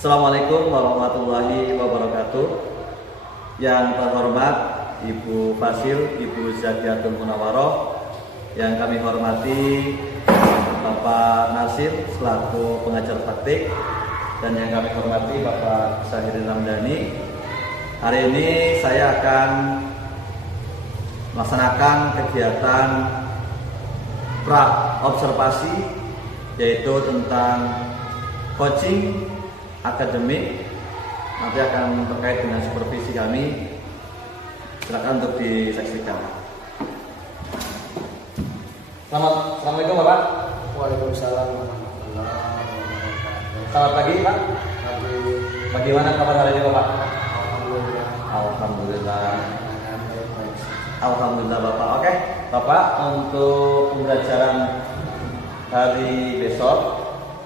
Assalamualaikum warahmatullahi wabarakatuh. Yang terhormat Ibu Fasil, Ibu Zakiatul Munawaroh, yang kami hormati Bapak Nasir selaku pengajar praktik, dan yang kami hormati Bapak Syahidin Ramdhani. Hari ini saya akan melaksanakan kegiatan pra observasi, yaitu tentang coaching akademik. Nanti akan terkait dengan supervisi kami. Silakan untuk disaksikan. Assalamualaikum Bapak. Waalaikumsalam warahmatullahi wabarakatuh. Selamat pagi Pak. Pagi. Bagaimana kabar hari ini Bapak? Alhamdulillah. Alhamdulillah. Baik-baik. Alhamdulillah Bapak. Oke Bapak, untuk pembelajaran hari besok,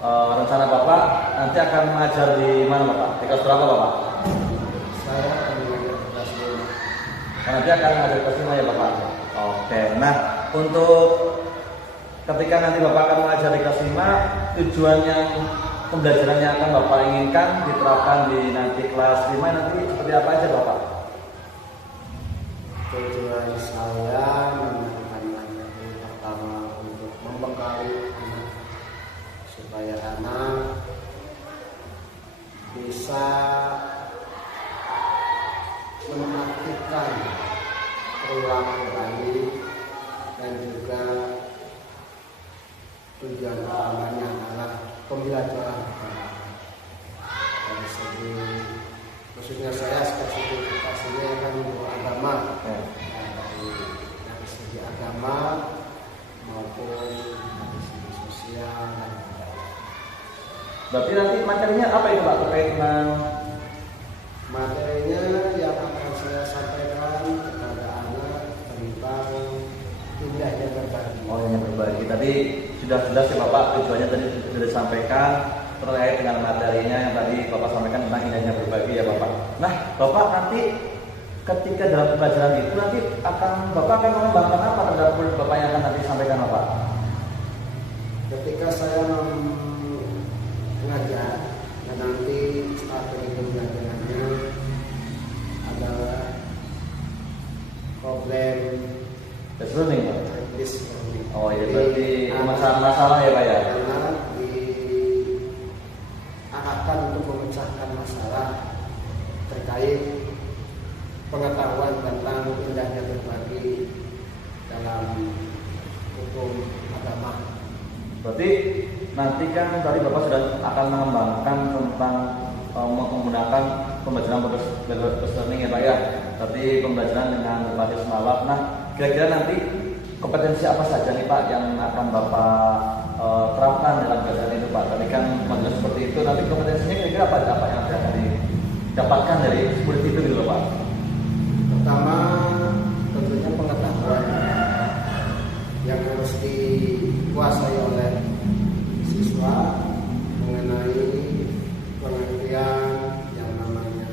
rencana Bapak nanti akan mengajar di mana Bapak? Di kelas berapa Bapak? Saya akan mengajar kelas 5. Nanti akan mengajar kelas 5 ya Bapak? Oke, nah untuk ketika nanti Bapak akan mengajar di kelas 5, tujuan yang pembelajaran yang akan Bapak inginkan diterapkan di nanti kelas 5 nanti seperti apa aja Bapak? Tujuan saya menekankan yang pertama untuk membekali anak supaya anak bisa mempraktikkan berulang kembali, dan juga tujuan utamanya adalah pembelajaran dari segi, maksudnya saya spesifikasinya kan agama, dari segi agama maupun dari segi sosial dan budaya. Berarti nanti materinya apa itu Pak terkait dengan Materinya yang akan saya sampaikan kepada anak tentang indahnya berbagi. oh yang berbagi? Tadi sudah jelas ya Bapak, tujuannya tadi sudah disampaikan terkait dengan materinya yang tadi Bapak sampaikan tentang indahnya berbagi ya Bapak. Nah Bapak nanti ketika dalam pembelajaran itu nanti Bapak akan mengembangkan apa terhadap Bapak yang akan nanti sampaikan Bapak? Ketika saya mengajar, dan nanti strategi pembelajarannya adalah problem Learning Pak? kritis learning. Oh ya, berarti masalah ya Pak ya? Karena diarahkan untuk memecahkan masalah terkait pengetahuan tentang indahnya berbagi dalam hukum agama. Berarti nanti kan tadi Bapak sudah akan mengembangkan tentang menggunakan pembelajaran berbasis learning ya Pak ya. Tadi pembelajaran dengan berbasis malak. Nah, kira-kira nanti kompetensi apa saja nih Pak yang akan Bapak terapkan dalam pembelajaran itu Pak? Tadi kan model seperti itu. Nanti kompetensinya kira-kira apa yang akan didapatkan dari murid itu gitu Pak? Pertama, tentunya pengetahuan yang harus dikuasai oleh siswa mengenai pengertian yang namanya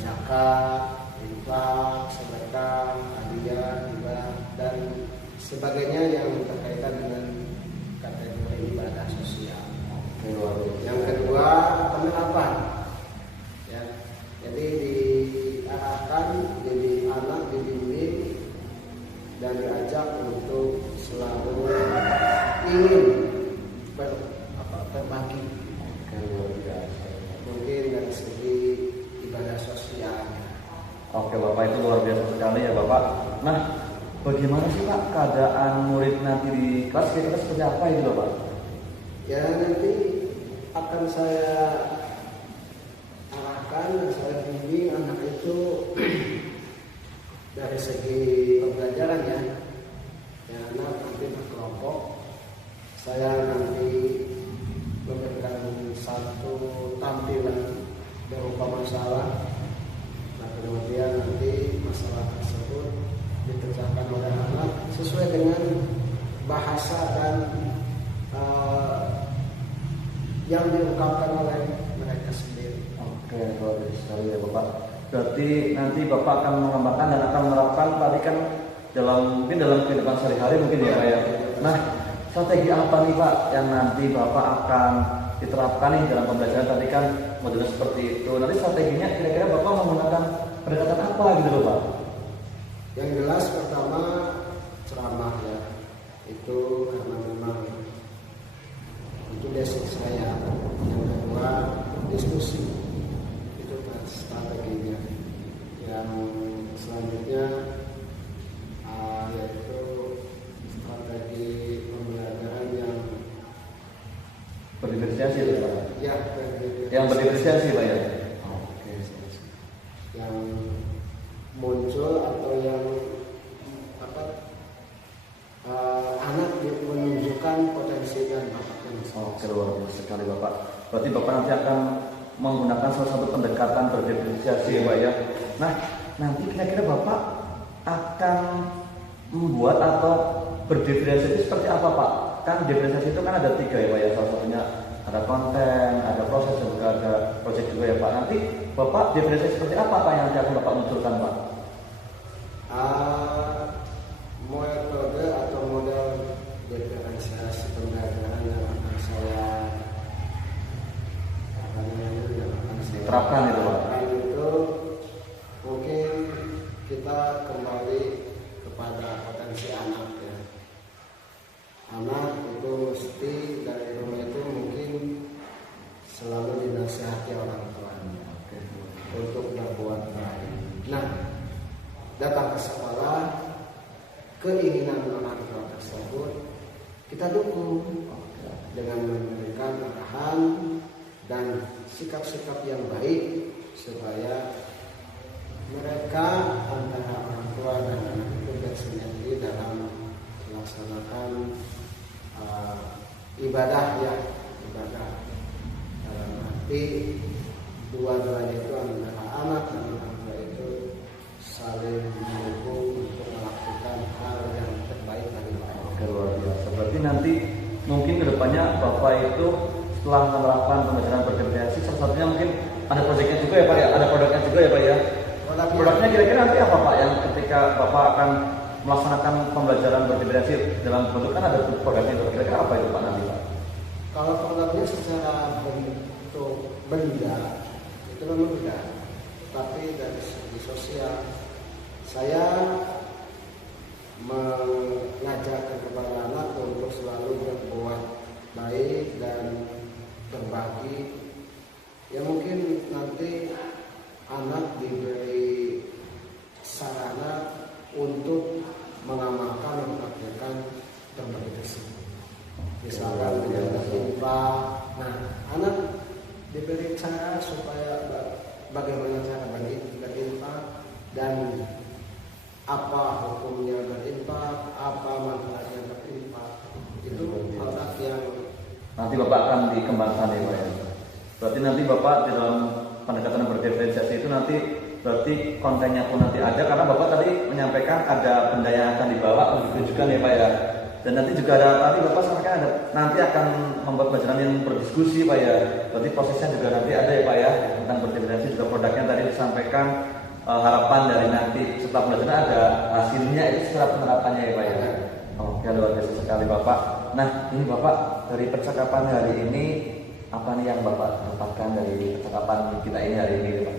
zakat, infak, sedekah, hadiah, hibah, dan sebagainya yang berkaitan dengan kategori ibadah sosial. Yang kedua, penerapan. Ya, jadi diarahkan, jadi anak dibimbing dan diajak untuk selalu ingin berbagi. Mungkin dari segi ibadah sosial. Oke Bapak, itu luar biasa sekali ya Bapak. Nah, bagaimana sih Pak keadaan murid nanti di kelas kira-kira seperti apa itu Bapak? Ya, nanti akan saya arahkan dan saya bimbing anak itu dari segi pembelajaran ya. Ya, anak nanti berkelompok. Saya nanti memberikan satu tampilan berupa masalah. Nah, kemudian nanti masalah tersebut dipecahkan oleh anak sesuai dengan bahasa dan yang diungkapkan oleh mereka sendiri. Oke, luar biasa sekali ya Bapak. Berarti nanti Bapak akan mengembangkan dan akan menerapkan tadi kan mungkin dalam kehidupan sehari-hari mungkin ya Pak ya. Nah, strategi apa nih Pak yang nanti Bapak akan diterapkan nih dalam pembelajaran tadi kan modelnya seperti itu. Nanti strateginya kira-kira Bapak menggunakan pendekatan apa gitu loh Pak? Yang jelas pertama ceramah ya, itu karena memang itu basic saya. Yang kedua diskusi, itu strateginya. Yang selanjutnya yaitu strategi pembelajaran yang Berdiferensiasi itu Pak? ya Yang berdiferensiasi Pak ya? Oke. yang muncul atau yang anak menunjukkan potensi dan bakatnya. Oke, luar biasa sekali Bapak. Berarti Bapak nanti akan menggunakan salah satu pendekatan berdiferensiasi ya Pak ya. Nah, nanti kira-kira Bapak akan membuat atau berdiferensiasi seperti apa Pak? Kan diferensiasi itu kan ada 3 ya Pak ya. Salah satunya ada konten, ada proses, dan juga ada proyek juga ya Pak. Nanti Bapak diferensiasi seperti apa Pak yang nanti akan Bapak munculkan Pak? Metode atau model diferensiasi pembelajaran yang akan saya Terapkan itu Pak. itu mungkin kita kembali kepada potensi anak ya. Anak itu mesti dari rumah itu mungkin selalu dinasihati orang tuanya untuk berbuat baik. Nah, datang ke sekolah, keinginan orang tua tersebut kita dukung dengan memberikan arahan dan sikap-sikap yang baik supaya mereka antara orang tua dan anak itu bersinergi dalam melaksanakan ibadah dalam arti dua-duanya itu antara anak dan orang tua itu saling mendukung untuk melakukan hal yang terbaik bagi mereka. Oke, luar biasa. Berarti nanti mungkin kedepannya Bapak itu setelah menerapkan pembelajaran berdiferensiasi, salah satunya mungkin ada proyeknya juga ya Pak ya, ada produknya juga ya Pak ya. Produknya kira-kira nanti apa Pak yang ketika Bapak akan melaksanakan pembelajaran berdiferensiasi dalam bentuk kan ada produknya itu, kira-kira apa itu Pak nanti Pak? Kalau produknya secara bentuk benda itu memang beda, tapi dari segi sosial saya mengajarkan kepada anak untuk selalu berbuat baik dan berbagi. Ya mungkin nanti anak diberi sarana untuk mengamalkan dan mempraktikkan berbagi tersebut. Misalkan menjaga infak. Nah, anak diberi cara supaya bagaimana cara berinfak dan apa hukumnya berinfak, apa manfaatnya berinfak. Itu anak yang nanti Bapak akan dikembangkan ya Pak ya. Berarti nanti Bapak di dalam pendekatan berdiferensiasi itu nanti berarti kontennya pun nanti ada, karena Bapak tadi menyampaikan ada benda yang akan dibawa untuk ditunjukkan ya Pak ya. Dan nanti juga ada, tadi Bapak sampaikan ada nanti akan membuat pelajaran yang berdiskusi Pak ya. Berarti prosesnya juga nanti ada ya Pak ya, tentang berdiferensiasi juga produknya tadi disampaikan. Harapan dari nanti setelah pembelajaran ada hasilnya itu setelah penerapannya ya Pak ya. Oke, luar biasa sekali Bapak. Nah ini Bapak, dari percakapan hari ini apa nih yang Bapak dapatkan dari percakapan kita ini hari ini Pak?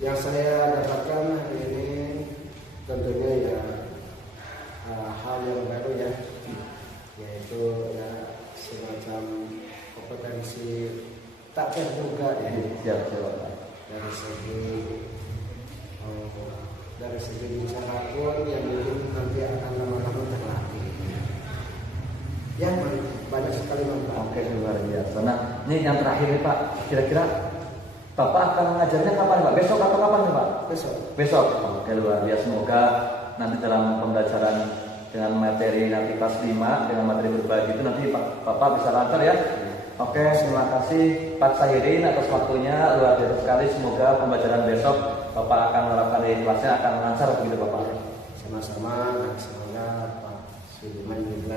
yang saya dapatkan hari ini tentunya ya hal yang baru ya, yaitu ya semacam kompetensi tak terduga ya. Siap Pak. Dari segi bicara pun yang mungkin nanti akan lama-lama terlatih. Ya banyak sekali manfaat. Oke, luar biasa. Nah ini yang terakhir nih Pak, kira-kira Bapak akan mengajarnya kapan Pak? Besok atau kapan nih Pak? Besok. Oke, luar biasa. Semoga nanti dalam pembelajaran dengan materi nanti kelas 5 dengan materi berbagi itu nanti Bapak bisa lancar ya. Oke, terima kasih Pak Sahirin atas waktunya, luar biasa sekali. Semoga pembelajaran besok Bapak akan menerapkan di kelasnya akan lancar begitu Bapak. Sama-sama, dan semoga Pak Sudirman juga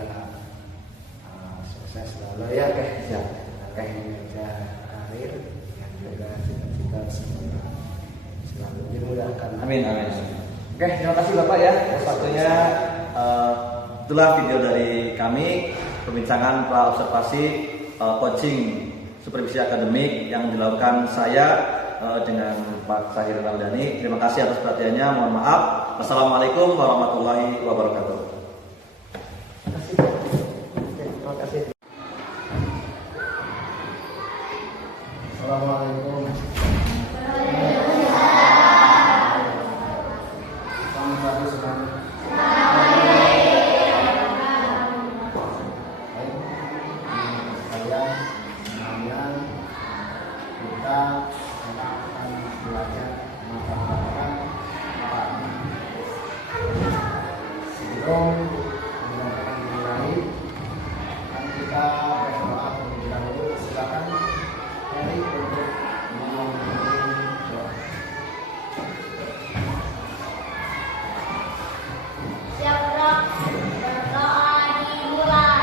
sukses selalu ya. Oke, siap. Oke, mengejar karir dan juga cita-cita semoga selalu dimudahkan. Amin, amin. Oke, terima kasih Bapak ya atas waktunya. Itulah video dari kami, perbincangan pra observasi coaching supervisi akademik yang dilakukan saya dengan Pak Sahir Ramdhani. Terima kasih atas perhatiannya. Mohon maaf. Wassalamualaikum warahmatullahi wabarakatuh. Terima kasih. Assalamualaikum. Selamat pagi semuanya. Saya namanya kita akan belajar mata pelajaran apa? Sebelum menggunakan dimulai, kan kita berdoa terlebih dahulu. Silakan mari untuk memimpin doa. Siap gerak, berdoa dimulai.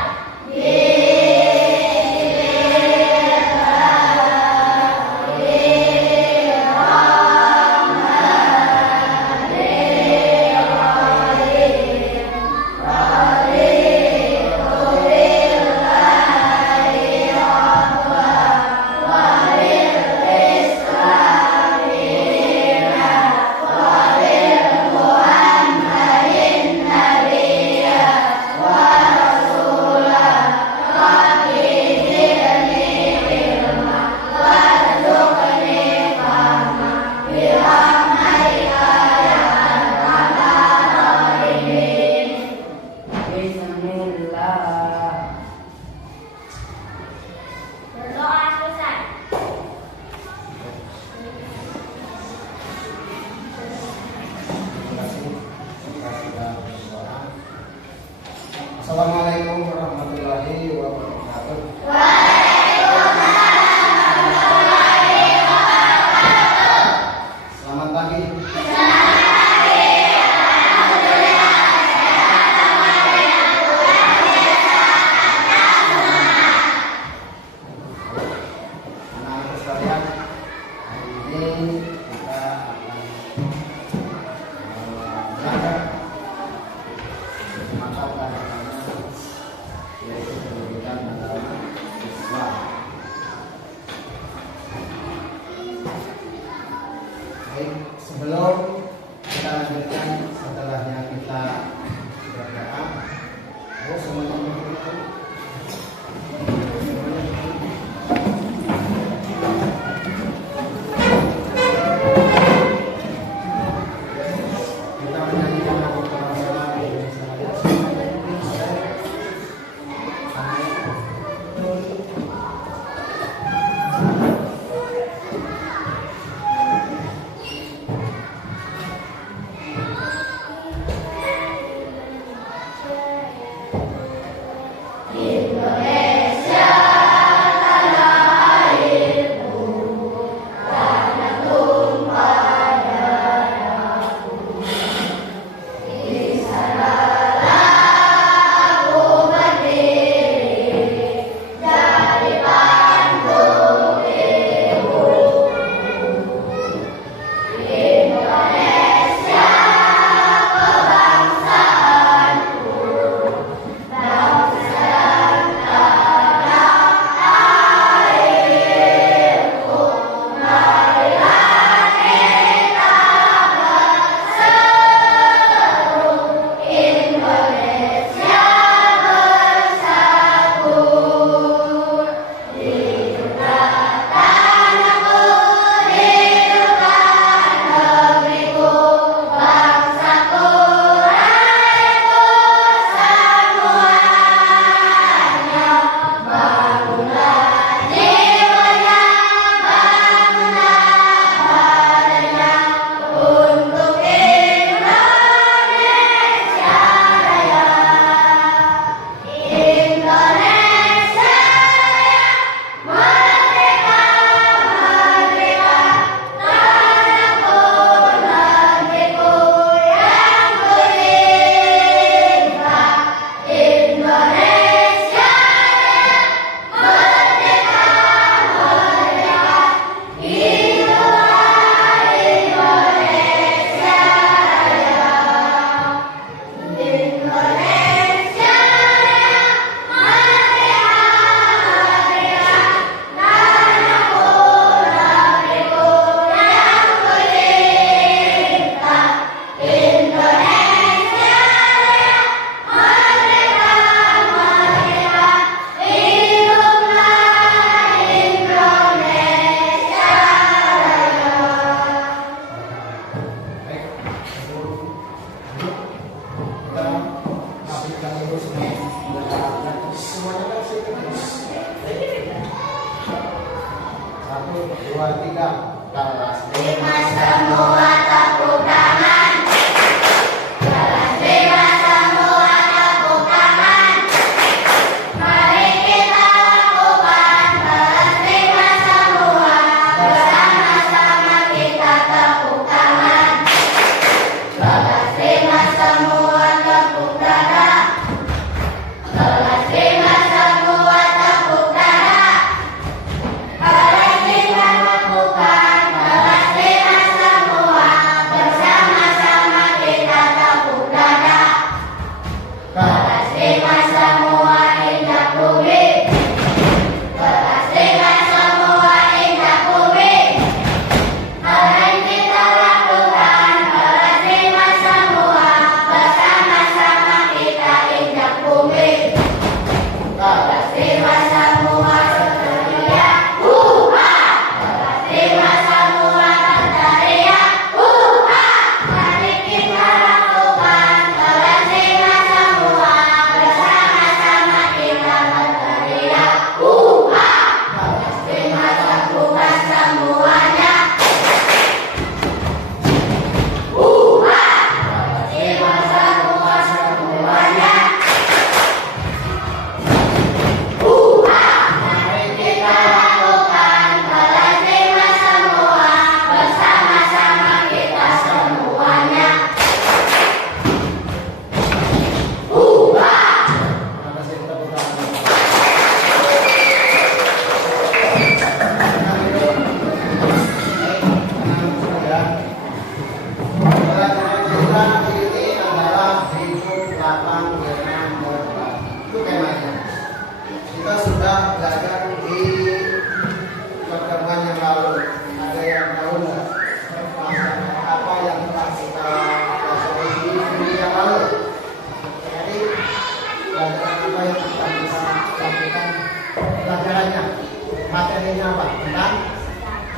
dua, tiga. Kelas lima semua tepuk tangan. Kelas lima semua tepuk tangan. Mari kita lakukan kelas lima semua. Bersama-sama kita tepuk tangan. Kelas lima semua tepuk dada. Kelas lima semua tepuk dada. Kelas lima lakukan. Kelas lima semua. Bersama-sama kita tepuk dada. Kelas lima semua injak bumi. Kelas lima semua injak bumi. Mari kita lakukan kelas lima semua. Bersama-sama kita injak bumi. Kelas lima semua berteriak huha. Kelas lima semua berteriak huha. Mari kita lakukan kelas lima semua. Bersama-sama kita berteriak huha. Kelas lima lakukan semuanya. Huha. Kelas lima semua semuanya. Mari kita lakukan kelas lima semua. Bersama-sama kita semuanya. Pelajaran kita ini adalah hidup lapang dengan berbagi. Itu temanya. Kita sudah belajar di pertemuan yang lalu. Ada yang tahu nggak apa yang telah kita pelajari di minggu yang lalu? Jadi pelajaran apa yang kita bisa lakukan? Pelajarannya, materinya apa? Tentang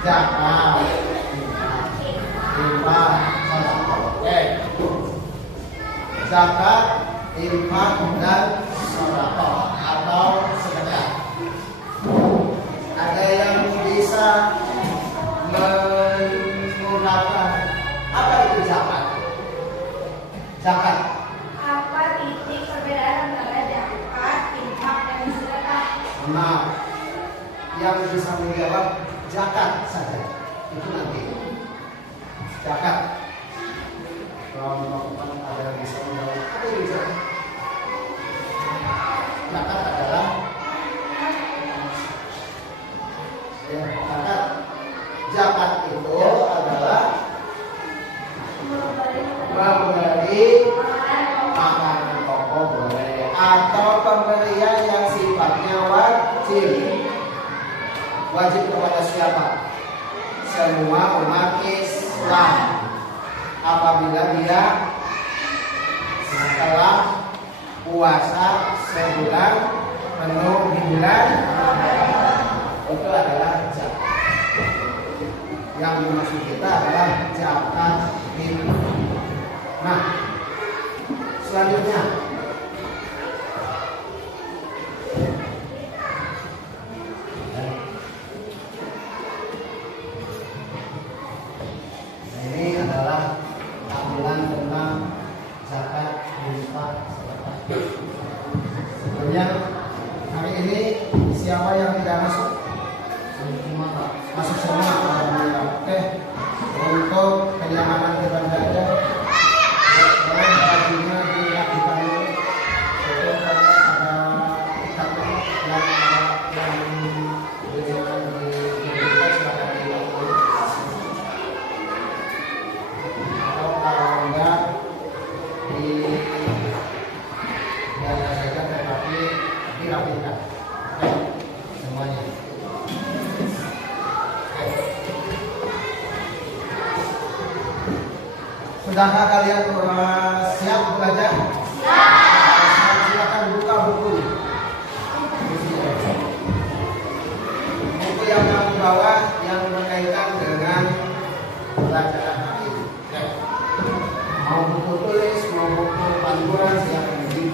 zakat, infak, oke. Zakat, infak, dan sedekah atau sedekah. Ada yang bisa menggunakan apa itu zakat? Zakat. Apa titik perbedaan antara zakat, infak, dan sedekah? Nah, yang bisa menjawab zakat saja itu nanti. Zakat. Kalau teman-teman ada yang bisa menjawab apa itu zakat? Zakat adalah zakat itu adalah memberi makanan pokok boleh atau pemberian yang sifatnya wajib. Wajib kepada siapa? Semua umat Islam. Apabila dia setelah puasa sebulan penuh di bulan itu adalah zakat. Yang dimaksud kita adalah zakat itu. Nah, selanjutnya ini adalah tampilan tentang zakat, infak, sedekah. Sebenarnya hari ini siapa yang tidak masuk? Masuk semua. Alhamdulillah. Oke. Untuk kenyamanan kita belajar, bajunya dirapikan dulu. Itu ada ikatan yang diberikan silakan dilakukan. Atau kalau enggak di dada saja tetapi dirapikan. Oke. Semuanya. Sudahkah kalian siap belajar? Silakan buka buku. Buku yang kamu bawa yang berkaitan dengan pelajaran hari ini. Mau buku tulis, mau buku panduan, silakan di.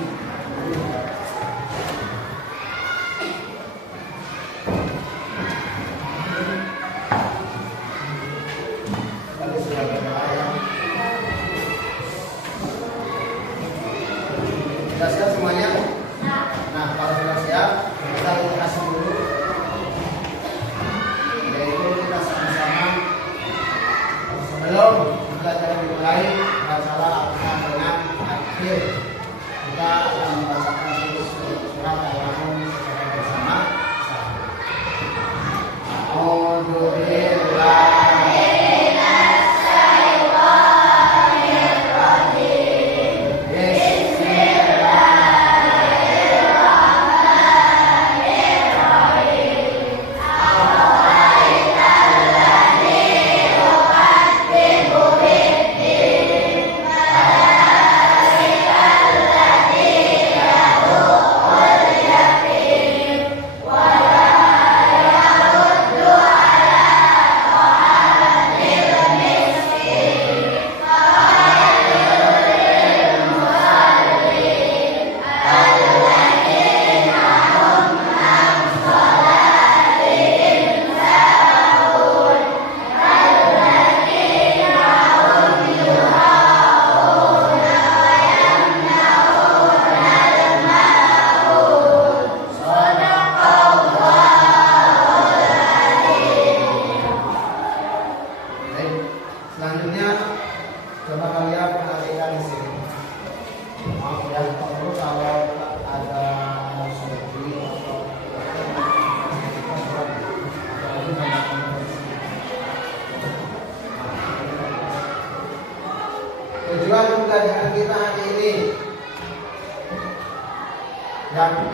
pembelajaran kita hari ini.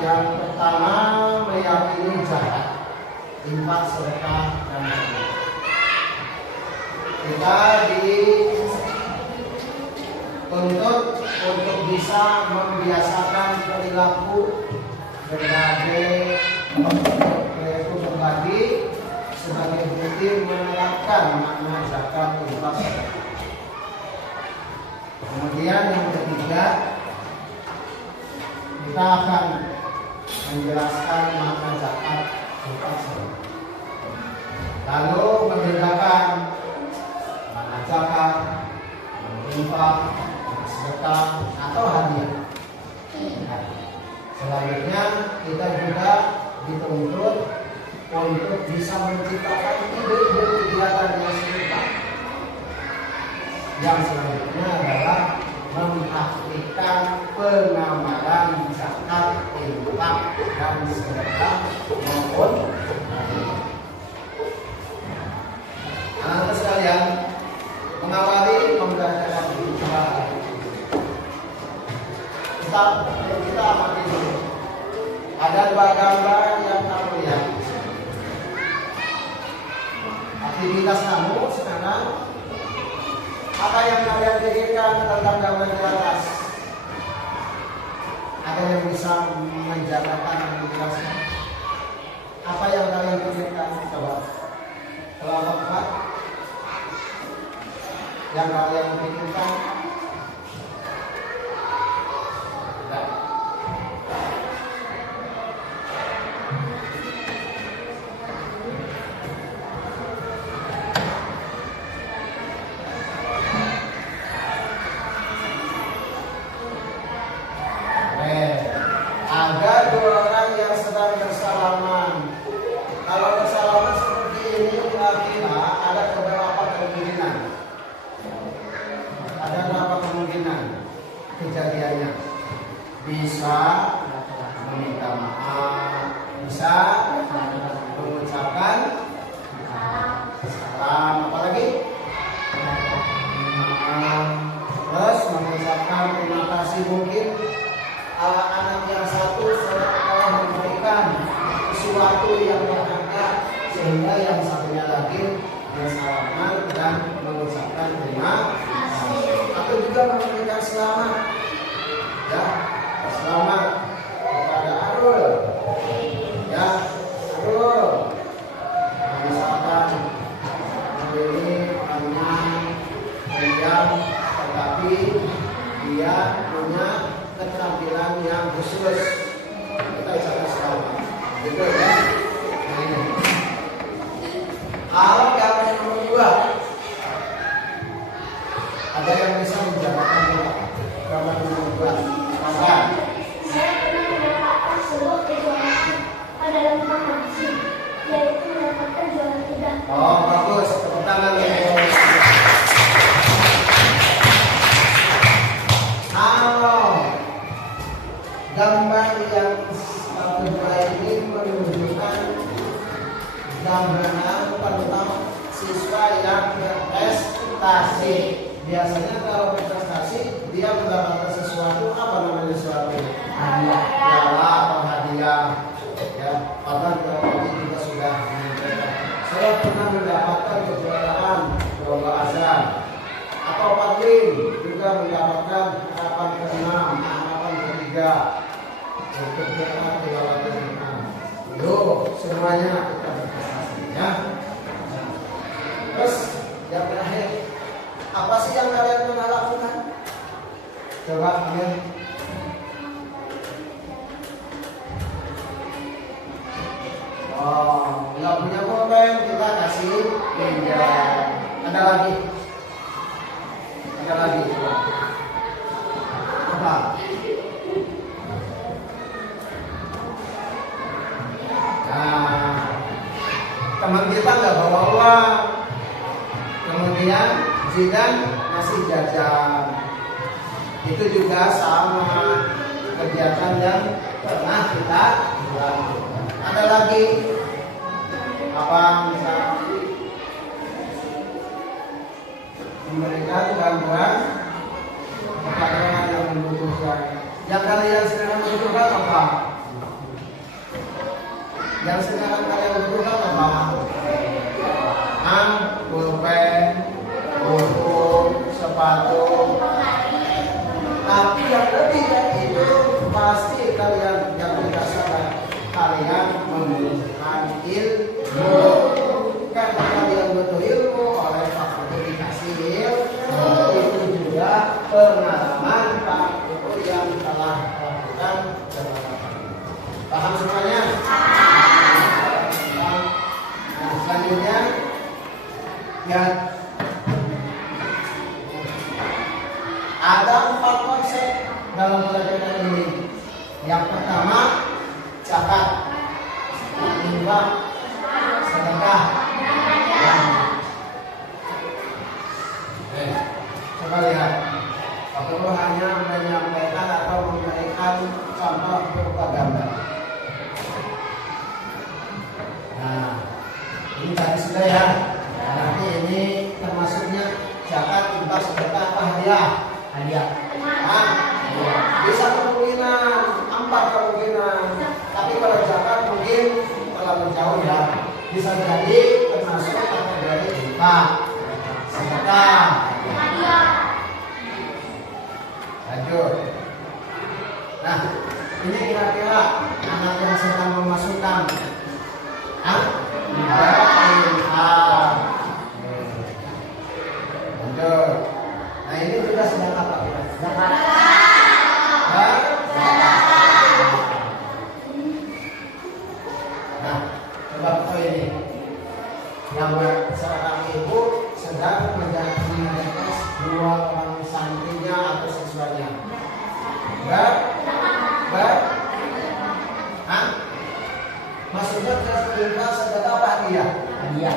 Yang pertama, meyakini zakat, infak, sedekah, dan zakat. Kita dituntut untuk bisa membiasakan perilaku perilaku berbagi sebagai bukti menerapkan makna zakat, infak, sedekah. Kemudian yang ketiga, kita akan menjelaskan makna zakat, infak, sedekah. Lalu membedakan mana zakat, infak, sedekah atau hadiah. Selanjutnya kita juga dituntut untuk bisa menciptakan ide-ide kegiatan yang serupa. Yang selanjutnya adalah mempraktikkan pengamalan zakat, infak, dan sedekah maupun hadiah. Anak-anak sekalian, mengawali pembelajaran kita amati dulu. Ada dua gambar yang kamu lihat. Aktivitas kamu sekarang, apa yang kalian pikirkan tentang gambar di atas? Ada yang bisa menjabarkan dan menjelaskan? Apa yang kalian pikirkan? Coba. Kelompok 4 yang kalian pikirkan. Ada dua orang yang sedang bersalaman. Kalau bersalaman seperti ini kira-kira ada beberapa kemungkinan. Ada berapa kemungkinan kejadiannya? Bisa meminta maaf, bisa mengucapkan salam, apalagi terus mengucapkan terima kasih. Mungkin anak yang satu telah memberikan sesuatu yang berharga sehingga yang satunya lagi bersalaman dan mengucapkan terima kasih, atau juga memberikan selamat, ya, selamat kepada Arul, ya, Arul, misalkan ini orangnya pendiam tetapi dia punya keterampilan yang khusus, kita ucapkan selamat, gitu ya. Alat gambar yang nomor 2, ada yang bisa menjabarkan gambar nomor 2? Maka saya pernah mendapatkan sebuah kejuaraan pada lomba mancing, yaitu mendapatkan juara 3. oh bagus, tepuk tangan ya. Gambar yang kedua ini menunjukkan gambaran tentang siswa yang berprestasi. Biasanya kalau berprestasi dia mendapatkan sesuatu, apa namanya sesuatu? Hadiah, piala atau hadiah. Ya, bahkan ini juga sudah menyampaikan. Saya pernah mendapatkan kejuaraan lomba azan atau Padlim, juga mendapatkan harapan ke-6, harapan ke-3. Kegiatan tilawah Quran. Semuanya kita berprestasi, ya. Terus yang terakhir, apa sih yang kalian pernah lakukan? Coba kalian. Oh, nggak punya pulpen, kita kasih pinjam. Ada lagi? Ada lagi? Apa? Nah, teman kita nggak bawa uang, kemudian Zidan ngasih jajan, itu juga sama kegiatan yang pernah kita lakukan. Ada lagi apa? Misalnya memberikan bantuan kepada yang membutuhkan. Yang kalian sedang membutuhkan apa? Yang sedang kalian membutuhkan apa? Pulpen, buku, sepatu. Tapi yang lebih dari itu pasti kalian yang tidak salah, kalian membutuhkan ilmu. Karena kalian butuh ilmu, oleh faktor dikasih ilmu, itu juga pengalaman Pak Guru yang telah lakukan. Paham semuanya? Nah, selanjutnya ya, ada 4 konsep dalam pelajaran ini. Yang pertama, zakat, infak, sedekah. Coba lihat, Pak Guru hanya menyampaikan atau memberikan contoh berupa gambar. Nah, ini tadi sudah ya. Nanti ini termasuknya zakat, infak, sedekah, apa hadiah? Hadiah. Nah, bisa kemungkinan 4 kemungkinan. Tapi kalau zakat mungkin terlalu jauh ya. Bisa jadi termasuk kategori infak, sedekah. Lanjut. Nah, ini kira-kira anak yang sedang memasukkan infak. Lanjut. Nah, ini juga sedang apa? Zakat. Nah, coba kau ini yang seorang ibu sedang menjaga 2 orang santrinya atau siswanya. Maksudnya kita sedekah apa hadiah? Hadiah.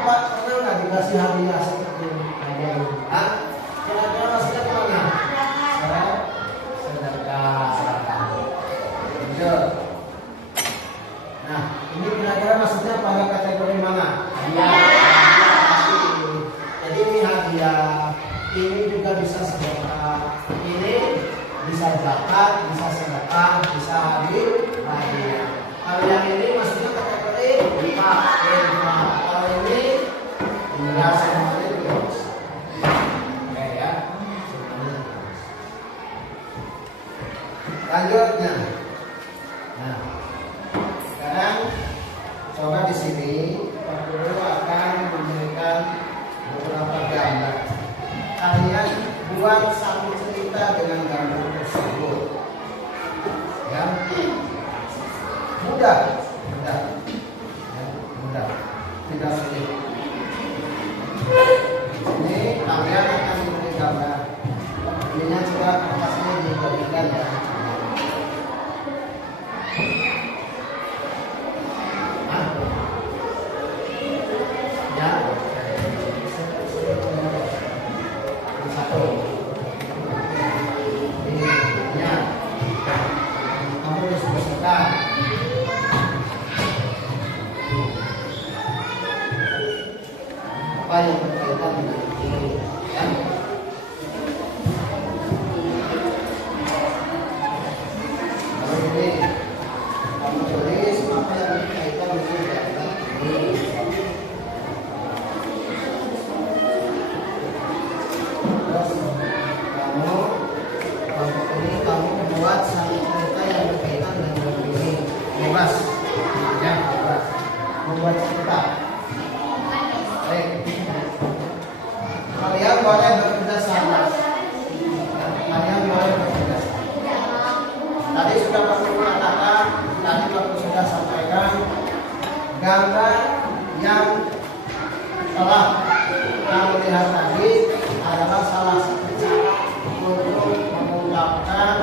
Pak pernah nggak dikasih hadiah seperti ini? Hadiah. Kira-kira maksudnya kemana? Sedekah. Lanjut. Nah, ini kira-kira maksudnya pada kategori mana? Hadiah. Jadi ini hadiah. Ini juga bisa sedekah. Ini bisa zakat, bisa sedekah, bisa hadiah. Kalau yang ini maksudnya kategori infak. Kalau ini enggak, semuanya juga bisa. Oke ya. Lanjutnya. Nah, sekarang coba di sini Pak Guru akan memberikan beberapa gambar. Kalian buat satu cerita dengan gambar tersebut. Ya. Mudah. Ya, mudah. Tidak sulit. Ini kalian akan memberi gambar. Ini juga kertasnya dibagikan ya. Apa yang berkaitan dengan ini ya? Kalau ini kamu tulis apa yang berkaitan dengan ini. Terus kamu membuat satu cerita yang berkaitan dengan ini. Bebas ya, bebas membuat cerita. Kalian boleh bekerja sama. Kalian boleh bekerja sama. Tadi sudah Pak Guru katakan, tadi Pak Guru sudah sampaikan, gambar yang telah kamu lihat tadi adalah salah satu cara untuk mengungkapkan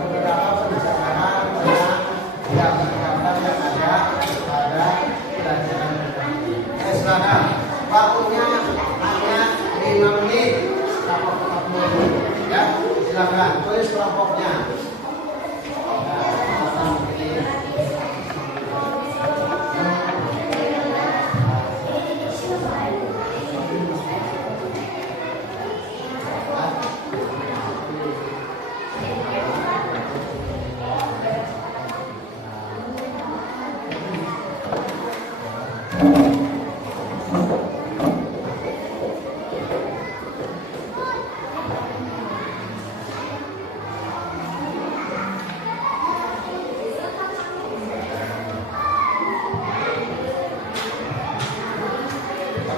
beberapa pencerahan tentang gambar-gambar yang ada pada pelajaran ini. Silakan. Waktunya hanya 5 menit. Ya, silakan tulis kelompoknya.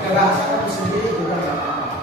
pakai bahasa kamu sendiri juga nggak apa-apa.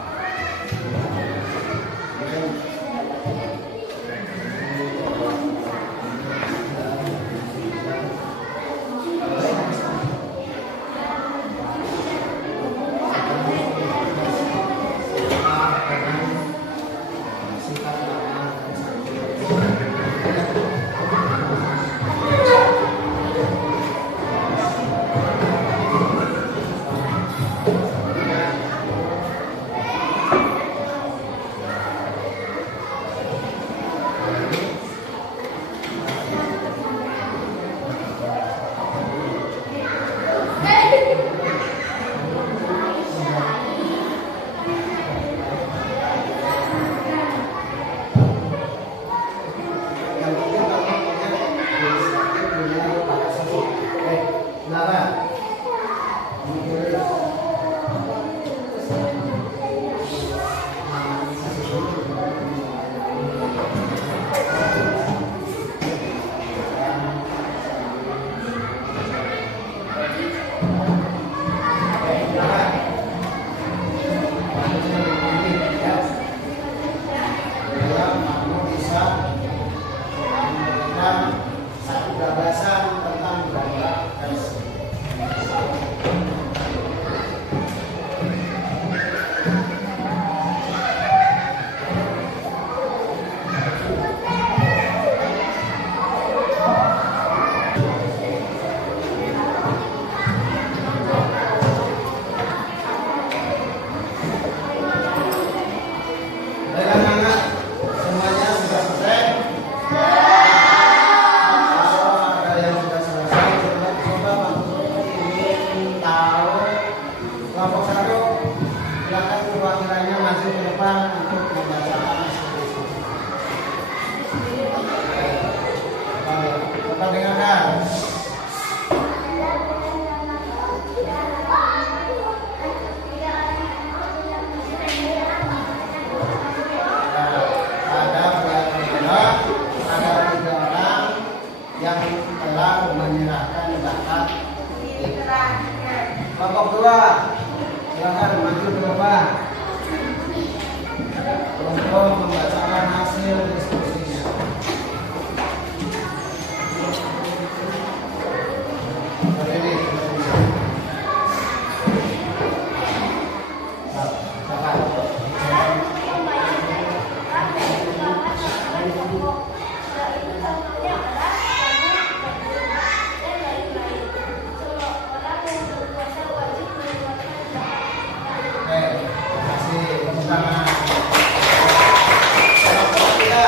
Yang penting kamu punya inisiatif, punya bahasa. Silakan. Kamu bisa memberikan satu gagasan tentang budaya versi. Baiklah anak, semuanya sudah selesai. Kalau ada yang sudah selesai, coba bantu ingin tahu kelompok satu. Silakan perwakilannya maju ke depan untuk membacakan hasil. Tetap dengarkan. Ada tiga orang yang telah menyerahkan zakat. Kelompok dua, silakan maju ke depan untuk membacakan hasil diskusinya. Berdiri. Terima kasih. Tepuk tangan. Kelompok tiga.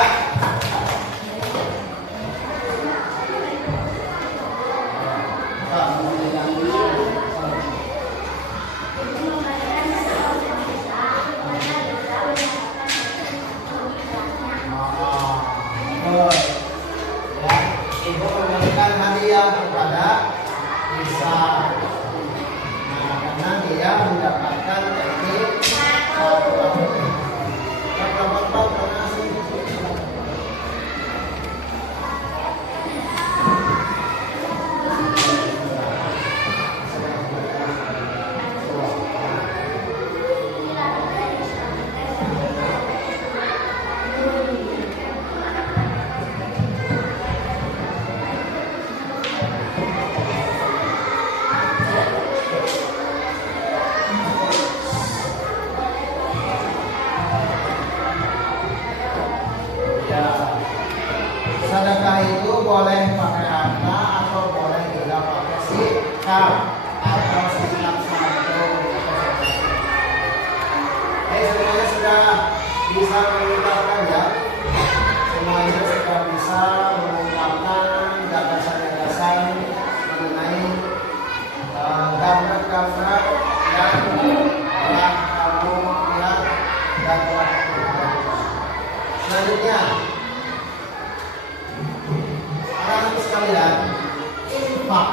Ibu memberikan hadiah kepada Isa. Nah, karena dia mendapatkan etik satu tahun. Kelompok terima kasih. Ya, sedekah itu boleh pakai harta atau boleh juga pakai sikap atau sikap satu. Semuanya sudah bisa mengungkapkan ya. Semuanya sudah bisa mengungkapkan gagasan-gagasan mengenai gambar-gambar yang telah kamu lihat dan telah kamu. Selanjutnya, anak-anak sekalian, infak.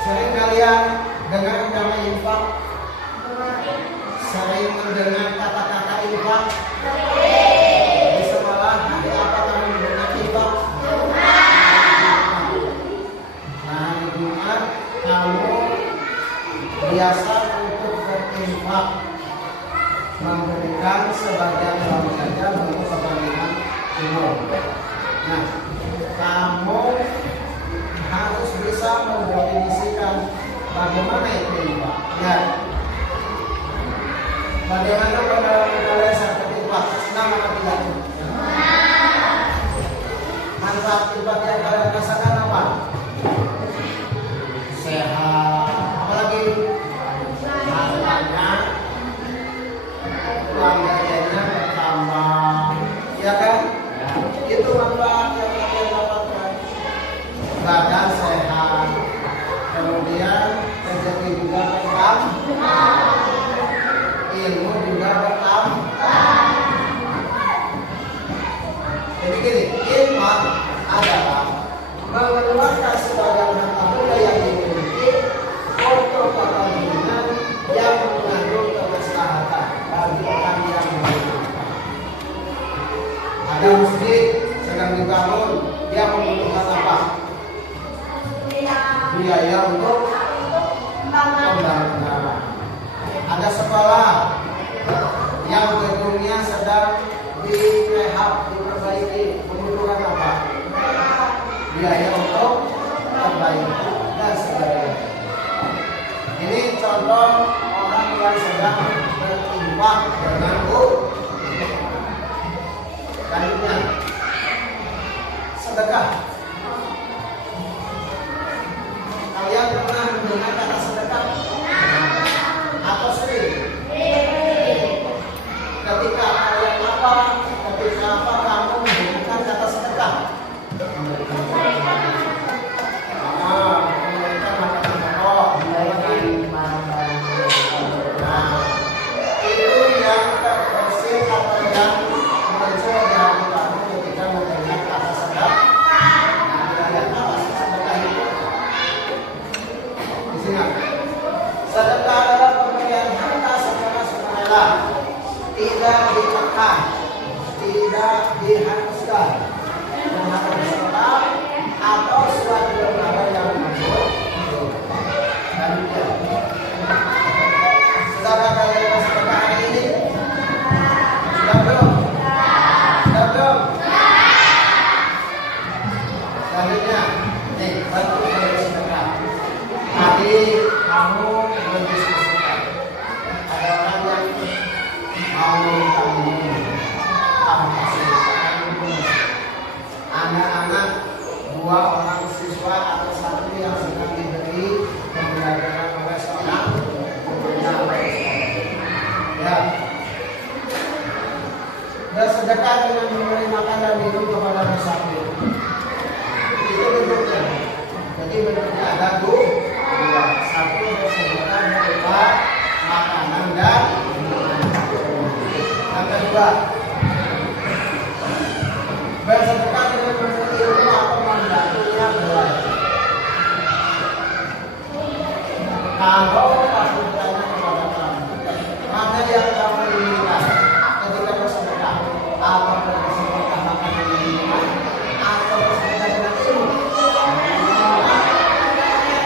Sering kalian dengar nama infak? Sering mendengar kata-kata infak? Di sekolah hari apa kamu mendengar infak? Nah, hari Jumat kamu biasa infak, memberikan sebagian uang jajan untuk kepentingan umum. Nah, kamu harus bisa mendefinisikan bagaimana itu infak. Ya, bagaimana pada saat infak? Senang atau tidak? Manfaat infak yang kalian rasakan apa? Sehat, apalagi hartanya, uang jajannya bertambah, ya kan? Itu manfaat yang kalian dapatkan. Badan sehat, kemudian rezeki juga bertambah, ilmu juga bertambah. Jadi gini, infak adalah mengeluarkan sebagian harta benda yang dimiliki untuk kepentingan yang mengandung kemaslahatan bagi orang yang membutuhkan. Ada masjid sedang dibangun, dia membutuhkan apa? Biaya untuk pembangunan. Ada sekolah yang gedungnya sedang direhab, diperbaiki, membutuhkan apa? Biaya untuk perbaikan dan sebagainya. Ini contoh orang yang sedang berinfak dengan selanjutnya sedekah. Kalian pernah mendengar kata sedekah? Atau sering? Ketika kalian apa? Ketika apa kamu menggunakan kata sedekah? Itu yang terbersih atau yang muncul dari kamu ketika mendengar kata sedekah. Kalian apa sih sedekah itu? Di sini. Sedekah adalah pemberian harta secara sukarela, tidak ditekan, tidak dihapuskan, mengharuskan atau suatu lembaga yang mampu. Saudara kalian sedekah hari ini? Sudah belum? Sudah belum? Selanjutnya, nih bantu saya sedekah. Tadi kamu berdiskusikan. Ada orang yang mau kamu kasih anak-anak, 2 orang siswa atau 1 yang sedang diberi pembelajaran oleh seorang gurunya. Ya, bersedekah dengan memberi makan dan minum kepada musafir. Itu bentuknya. Jadi bentuknya ada 2. 1 bersedekah berupa makanan dan minuman. Yang kedua, bersedekah dengan memberi ilmu atau membantunya belajar. Kalau kamu bertanya kepada kamu, mana yang kamu inginkan ketika bersedekah? Apa bersedekah makan dan minuman atau bersedekah dengan ilmu?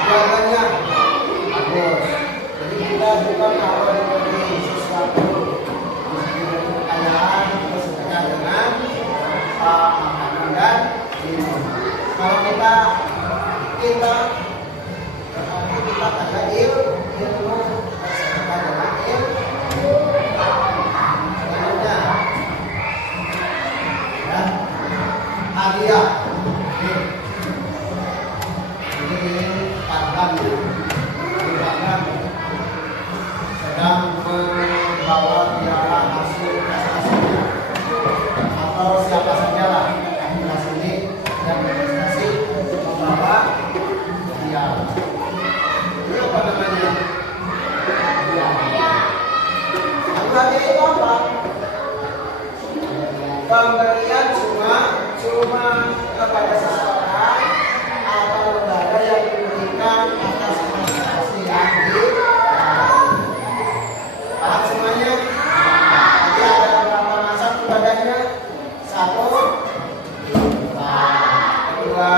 Jawabannya bagus. Jadi kita bukan kalau diberi sesuatu diberi kekayaan bersedekah dengan makanan dan minum. Kalau kita ada ilmu bersedekah dengan ilmu. Selanjutnya, ya, hadiah. Ini Padang sedang membawa piala hasil prestasi atau siapa saja lah yang di sini yang berprestasi membawa piala. Ini apa namanya? Hadiah itu apa? Pemberian cuma kepada seseorang atau lembaga yang diberikan atas prestasi yang paham semuanya? Jadi ada beberapa macam ibadahnya. 1, kedua,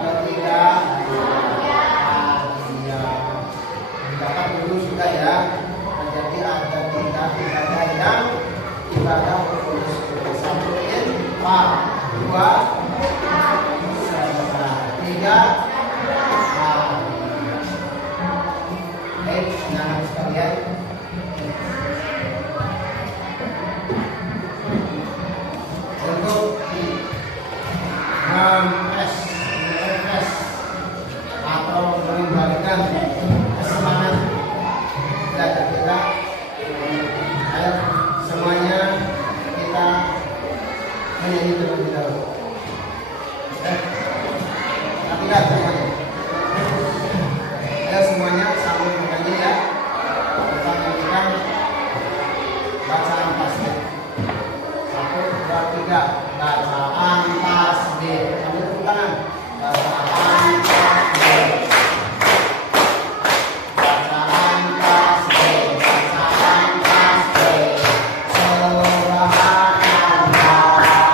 ketiga, hadiah. Dapat dulu memberikan semangat belajar kita. Ayo semuanya kita menyanyi terlebih dahulu. Perhatikan semuanya. Ayo semuanya sambil menyanyi ya. Kita menyanyikan bacaan tasbih. 1, 2, 3. Bacaan tasbih. Sambil tepuk tangan. Bacaan tasbih. Bacaan tasbih. Bacaan tasbih. Subhanallah. Bacaan tasbih.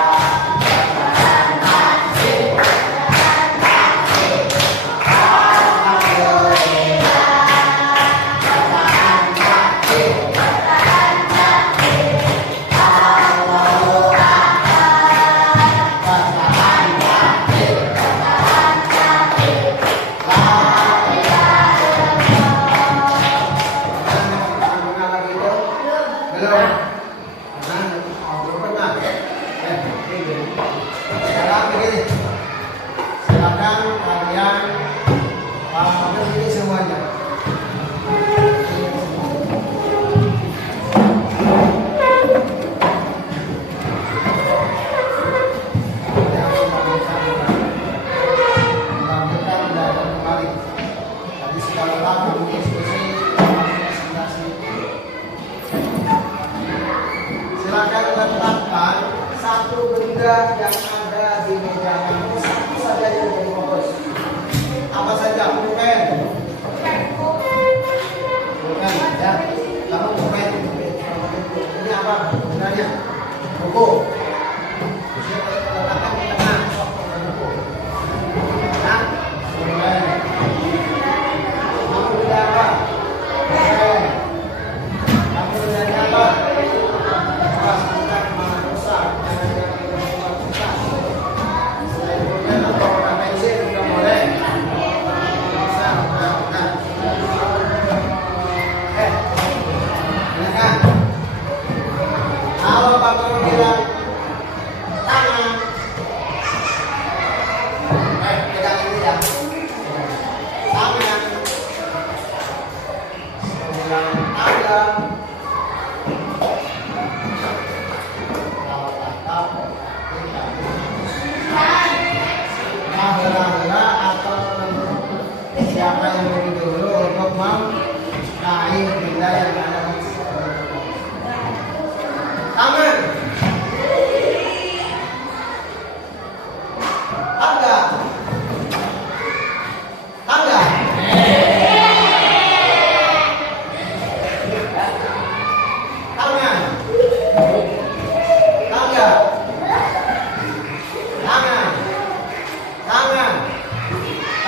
Sekarang begini, silakan kalian berdiri semuanya. Melanjutkan belajar kembali. Tadi sekali lagi diskusi presentasi. Silakan letakkan satu benda yang ada di meja kamu, satu saja yang menjadi fokus. Apa saja? Pulpen. Pulpen, ya. Kamu pulpen. Ini apa? Bendanya? Buku. Letakkan di tengah. Buku. Nah, pulpen. Kamu benda apa? Pulpen. Kamu benda apa? Kalau Pak Guru bilang tangan, pegang ini ya, tangan, bilang ada, kalau tatap, tidak, hela-hela atau siapa yang lebih dulu untuk meraih benda yang ada di tangan. Tangga. Tangga. Tangan. Tangga. Tangan. Tangan.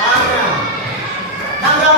Tangan. Tangan.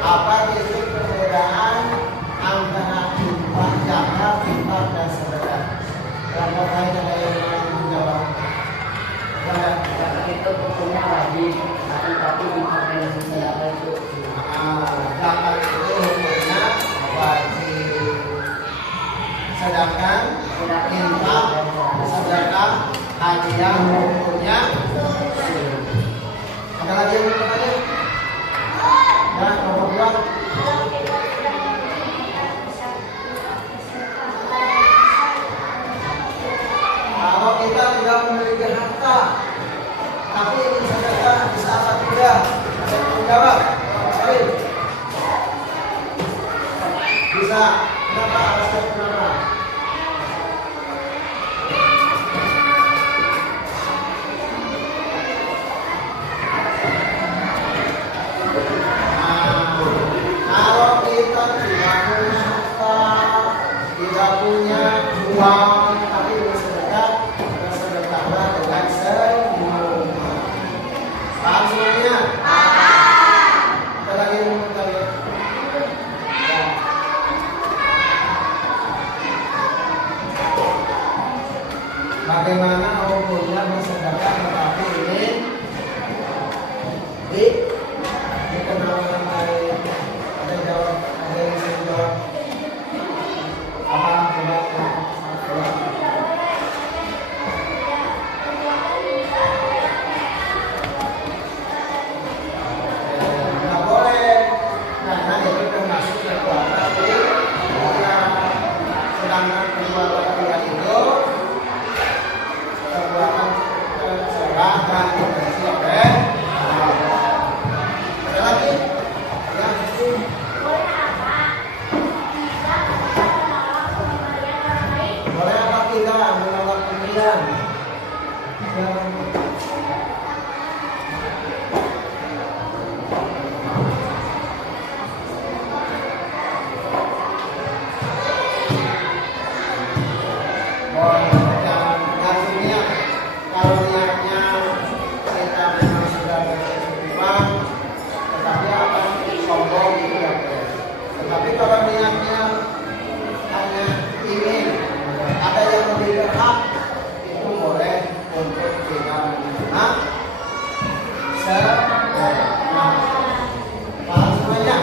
Apa titik perbedaan antara infak zakat, infak dan sedekah? Kalau kalian ada yang mau menjawab, Zakat itu hukumnya wajib, tapi infak dan sedekah itu zakat itu hukumnya wajib, sedangkan infak, sedekah, hadiah hukumnya sunnah. Ada lagi yang mau bertanya? Ya, nomor 2. Kalau kita tidak memiliki harta, tapi ingin sedekah di saat muda, ada yang menjawab? Sorry. Bisa. Kenapa? Alasan kenapa? Paham semuanya? Kita lagi kita lihat. Ya. Bagaimana hukumnya bersedekah tetapi ini dikenalkan oleh ada yang jawab, ada yang bisa jawab apa coba. Nggak boleh karena itu termasuk perbuatan sedangkan kedua laki-laki itu perbuatan tercela dan dibenci oleh Allah. Ada lagi? Ya. Boleh apa tidak menolak pemberian? Kalau niatnya kita memang sudah berkecukupan, tetapi akan sombong itu ya boleh. Tetapi kalau niatnya hanya ingin ada yang lebih berhak, itu boleh untuk tidak menerima sedekah. Paham semuanya?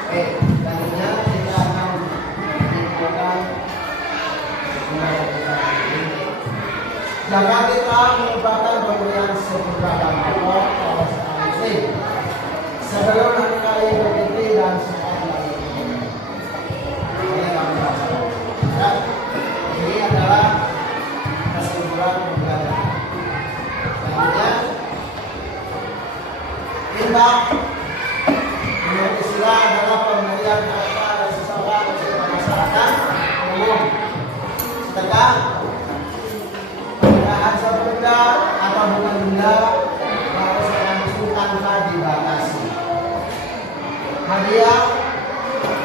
Oke, tadinya kita akan menyimpulkan jangan kita melupakan pemberian sejumlah bantuan pada seorang muslim sebelum hari raya Idul Fitri dan sekali lagi. Ini adalah kesimpulan pembelajaran. Selanjutnya, infak menurut Islam adalah pemberian harta dan seseorang kepada masyarakat umum. Sedekah satu benda atau bukan benda harus langsung tanpa dibatasi. Hadiah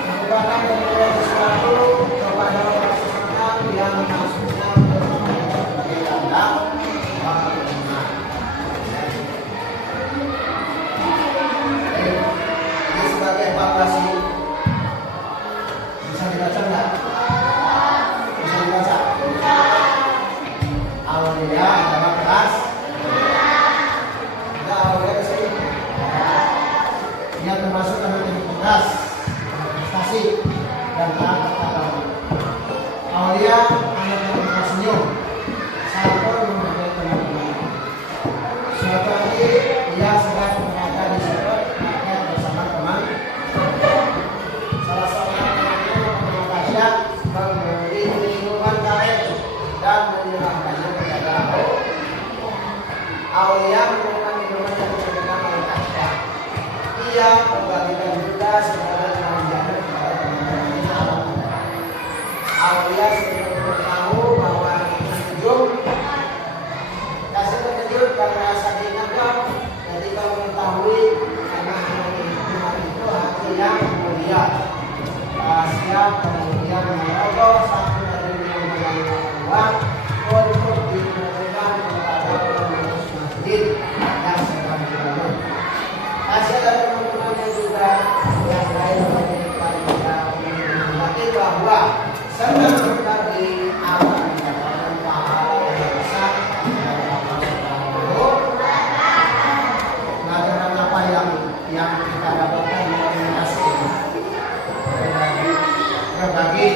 merupakan pemberian sesuatu kepada seseorang yang maksudnya sebagai tanda penghormatan. Ini sebagai evaluasi bisa dibaca nggak? Bisa dibaca? Aulia adalah keras. Enggak, Aulia kesini. Dia termasuk anak yang keras, prestasi dan taat kepada Allah. Aulia anak yang tersenyum, sabar memberi teman-teman. Suatu hari ia sedang berada di situ bersama teman. Salah seorang temannya bernama Tasya memberi minuman karet dan menyerahkannya kepada Aulia menemukan minuman yang disediakan oleh Tasya. Ia membagikan juga sebagai kelanjangan kepada teman-temannya. Aulia sudah tahu bahwa terkejut. Tasya terkejut karena saking ngagam ketika mengetahui karena minuman itu hati yang mulia. Tasya kemudian merogoh satu dari minuman yang keluar untuk diberikan kepada pengurus masjid yang sedang dibangun. Tasya dan teman-temannya juga yang lain mengingatkan bahwa senang berbagi akan mendapatkan pahala yang besar dari Allah Subhanahu. Pelajaran apa yang kita dapatkan dari komunikasi berbagi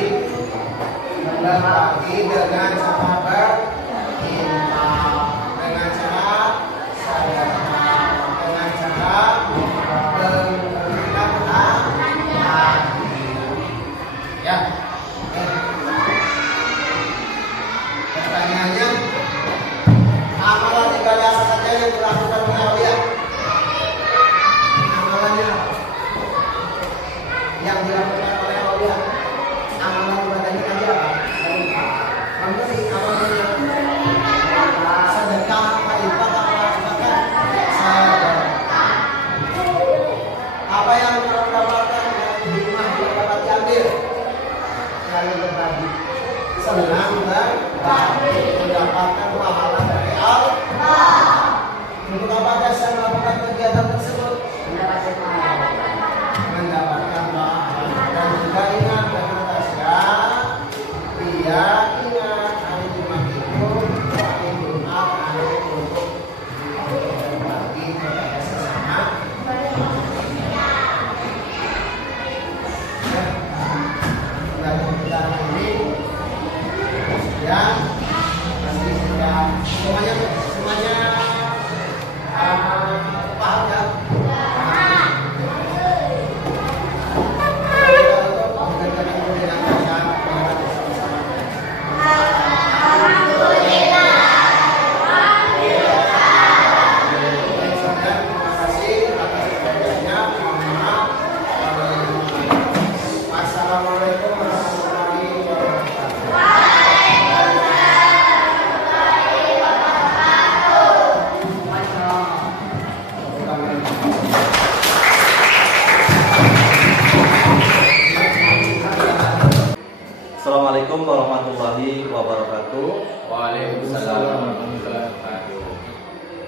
biasa melakukan kegiatan tersebut? Mendapatkan pahala. Mendapatkan pahala. Dan juga ingat ya, dia ingat hari Jumat itu hari Jumat hari untuk berbagi kepada sesama. Dan kita ini ya pasti sudah semuanya paham ya. Assalamualaikum warahmatullahi wabarakatuh. Assalamualaikum warahmatullahi wabarakatuh. Waalaikumsalam warahmatullahi wabarakatuh.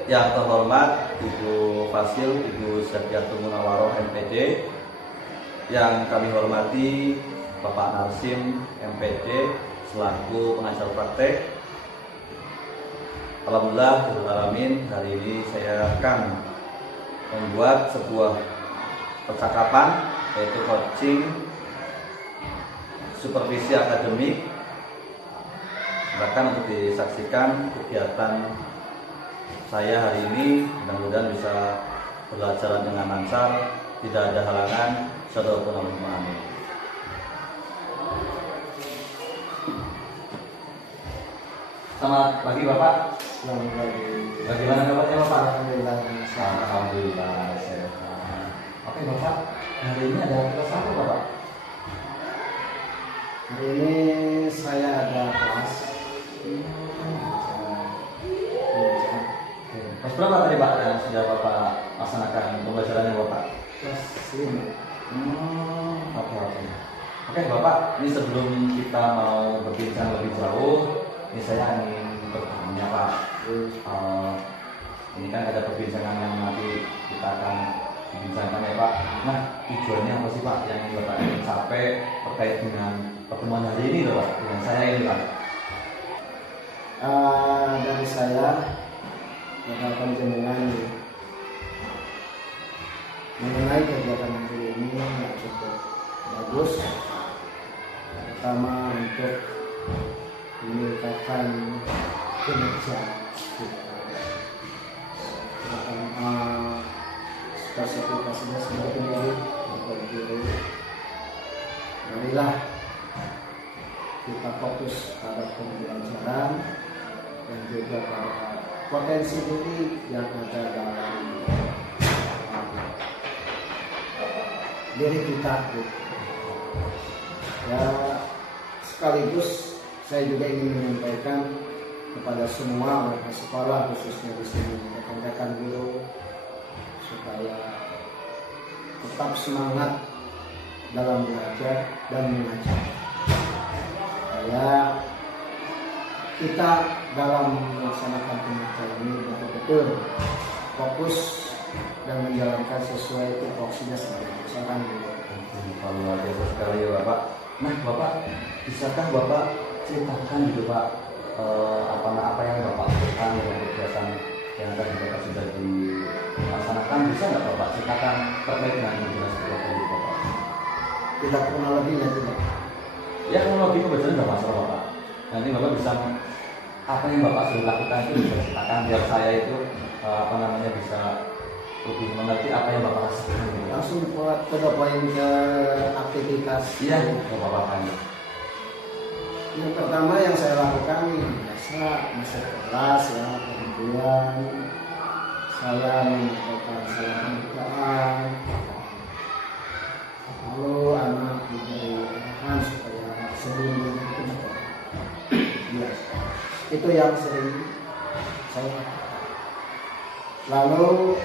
Yang terhormat Ibu Fasil, Ibu Syafiatul Munawaroh MPD. Yang kami hormati Bapak Narsim MPD selaku pengajar praktek. Alhamdulillah alamin, hari ini saya akan membuat sebuah percakapan yaitu coaching supervisi akademik. Silakan untuk disaksikan kegiatan saya hari ini, mudah-mudahan bisa berjalan dengan lancar, tidak ada halangan. Amin. Selamat pagi Bapak. Selamat pagi. Bagaimana kabarnya Bapak? Alhamdulillah. Alhamdulillah sehat. Oke Bapak, hari ini ada kelas apa Bapak? Hari ini saya ada kelas. Kelas berapa tadi Pak yang sudah Bapak laksanakan pembelajarannya Bapak? Kelas 5. Oke Bapak, ini sebelum kita mau berbincang lebih jauh, ini saya ingin bertanya Pak. Ini kan ada perbincangan yang nanti kita akan bincangkan ya Pak. Nah, tujuannya apa sih Pak yang Bapak ingin capai terkait dengan pertemuan hari ini loh Pak, dengan saya ini Pak? Dari saya Bapak penjelasan mengenai kegiatan hari ini yang cukup bagus, terutama untuk meningkatkan kinerja kita. Spesifikasinya sebagai pendidik atau guru, marilah kita fokus pada pembelajaran dan juga pada potensi diri yang ada dalam diri kita. Ya, sekaligus saya juga ingin menyampaikan kepada semua warga sekolah, khususnya di sini rekan-rekan guru, supaya tetap semangat dalam belajar dan mengajar. Supaya kita dalam melaksanakan pengajaran ini betul-betul fokus dan menjalankan sesuai tupoksinya sebagai misalkan Luar biasa sekali ya Bapak. Nah Bapak, bisakah Bapak ceritakan gitu Pak apa yang Bapak lakukan dengan kegiatan yang tadi Bapak sudah dilaksanakan? Bisa nggak Bapak ceritakan terkait dengan kegiatan seperti itu Bapak? tidak kronologinya tidak. Ya kronologi pembelajaran nggak masalah Bapak. Nanti Bapak bisa apa yang Bapak sudah lakukan itu bisa ceritakan biar saya itu bisa lebih mengerti apa yang Bapak rasakan. Langsung ke poin ke aktivitas. Iya, Bapak. Yang pertama yang saya lakukan biasa masuk kelas ya, kemudian saya menyampaikan salam pembukaan, lalu anak diberi arahan supaya sebelum itu bias. Itu yang sering saya lakukan. Lalu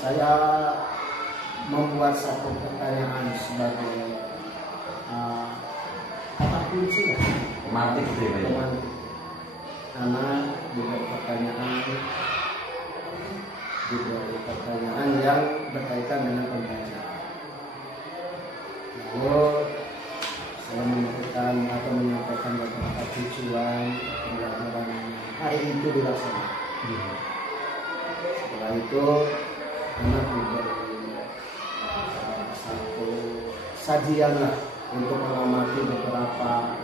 saya membuat satu pertanyaan sebagai kata kunci lah. Pemantik gitu ya Pak. Karena juga pertanyaan diberi pertanyaan yang berkaitan dengan pembelajaran. Lalu saya menyampaikan beberapa tujuan pembelajaran hari itu dilaksanakan. Setelah itu anak diberi satu sajian lah untuk mengamati beberapa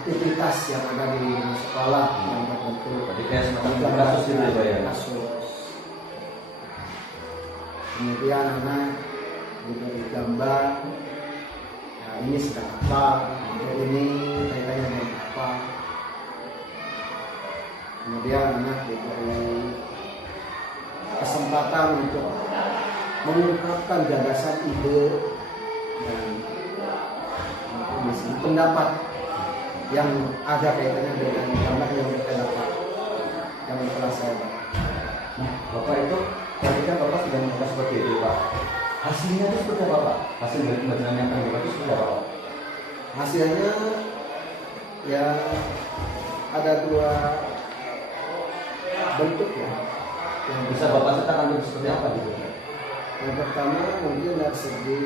aktivitas yang ada di sekolah yang terbentuk. Jadi kayak semacam kasus gitu ya Pak ya? Kasus. Kemudian anak diberi gambar. Nah, ini sedang apa? Ini kaitannya dengan apa? Kemudian anak diberi kesempatan untuk mengungkapkan gagasan, ide, dan pendapat yang ada kaitannya dengan gambar yang kita dapat, yang telah saya dapat. Nah, Bapak itu tadi kan Bapak sudah membuka seperti itu Pak. Hasilnya itu seperti apa Pak? Hasil dari pembelajaran yang Bapak itu seperti apa Pak? Hasilnya ya ada dua bentuk ya. Yang Bisa Bapak ceritakan dulu seperti apa gitu? Yang pertama mungkin dari segi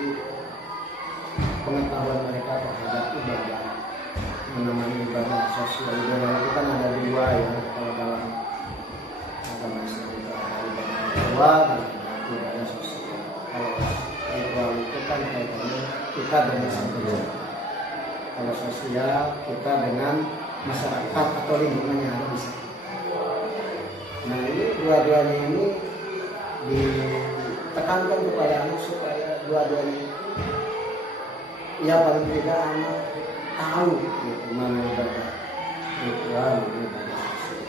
pengetahuan mereka terhadap ibadah. Yang namanya ibadah sosial, ibadah itu kan ada dua ya, kalau dalam agama Islam itu ada ibadah ritual dan ibadah sosial. Kalau ritual itu kan kaitannya kita dengan manusia. Kalau sosial kita dengan masyarakat atau lingkungan yang ada di sana. Nah ini dua-duanya ini ditekankan kepada anak supaya dua-duanya ya paling tidak anak tahu gitu, mana ibadah ritual, ibadah sosial.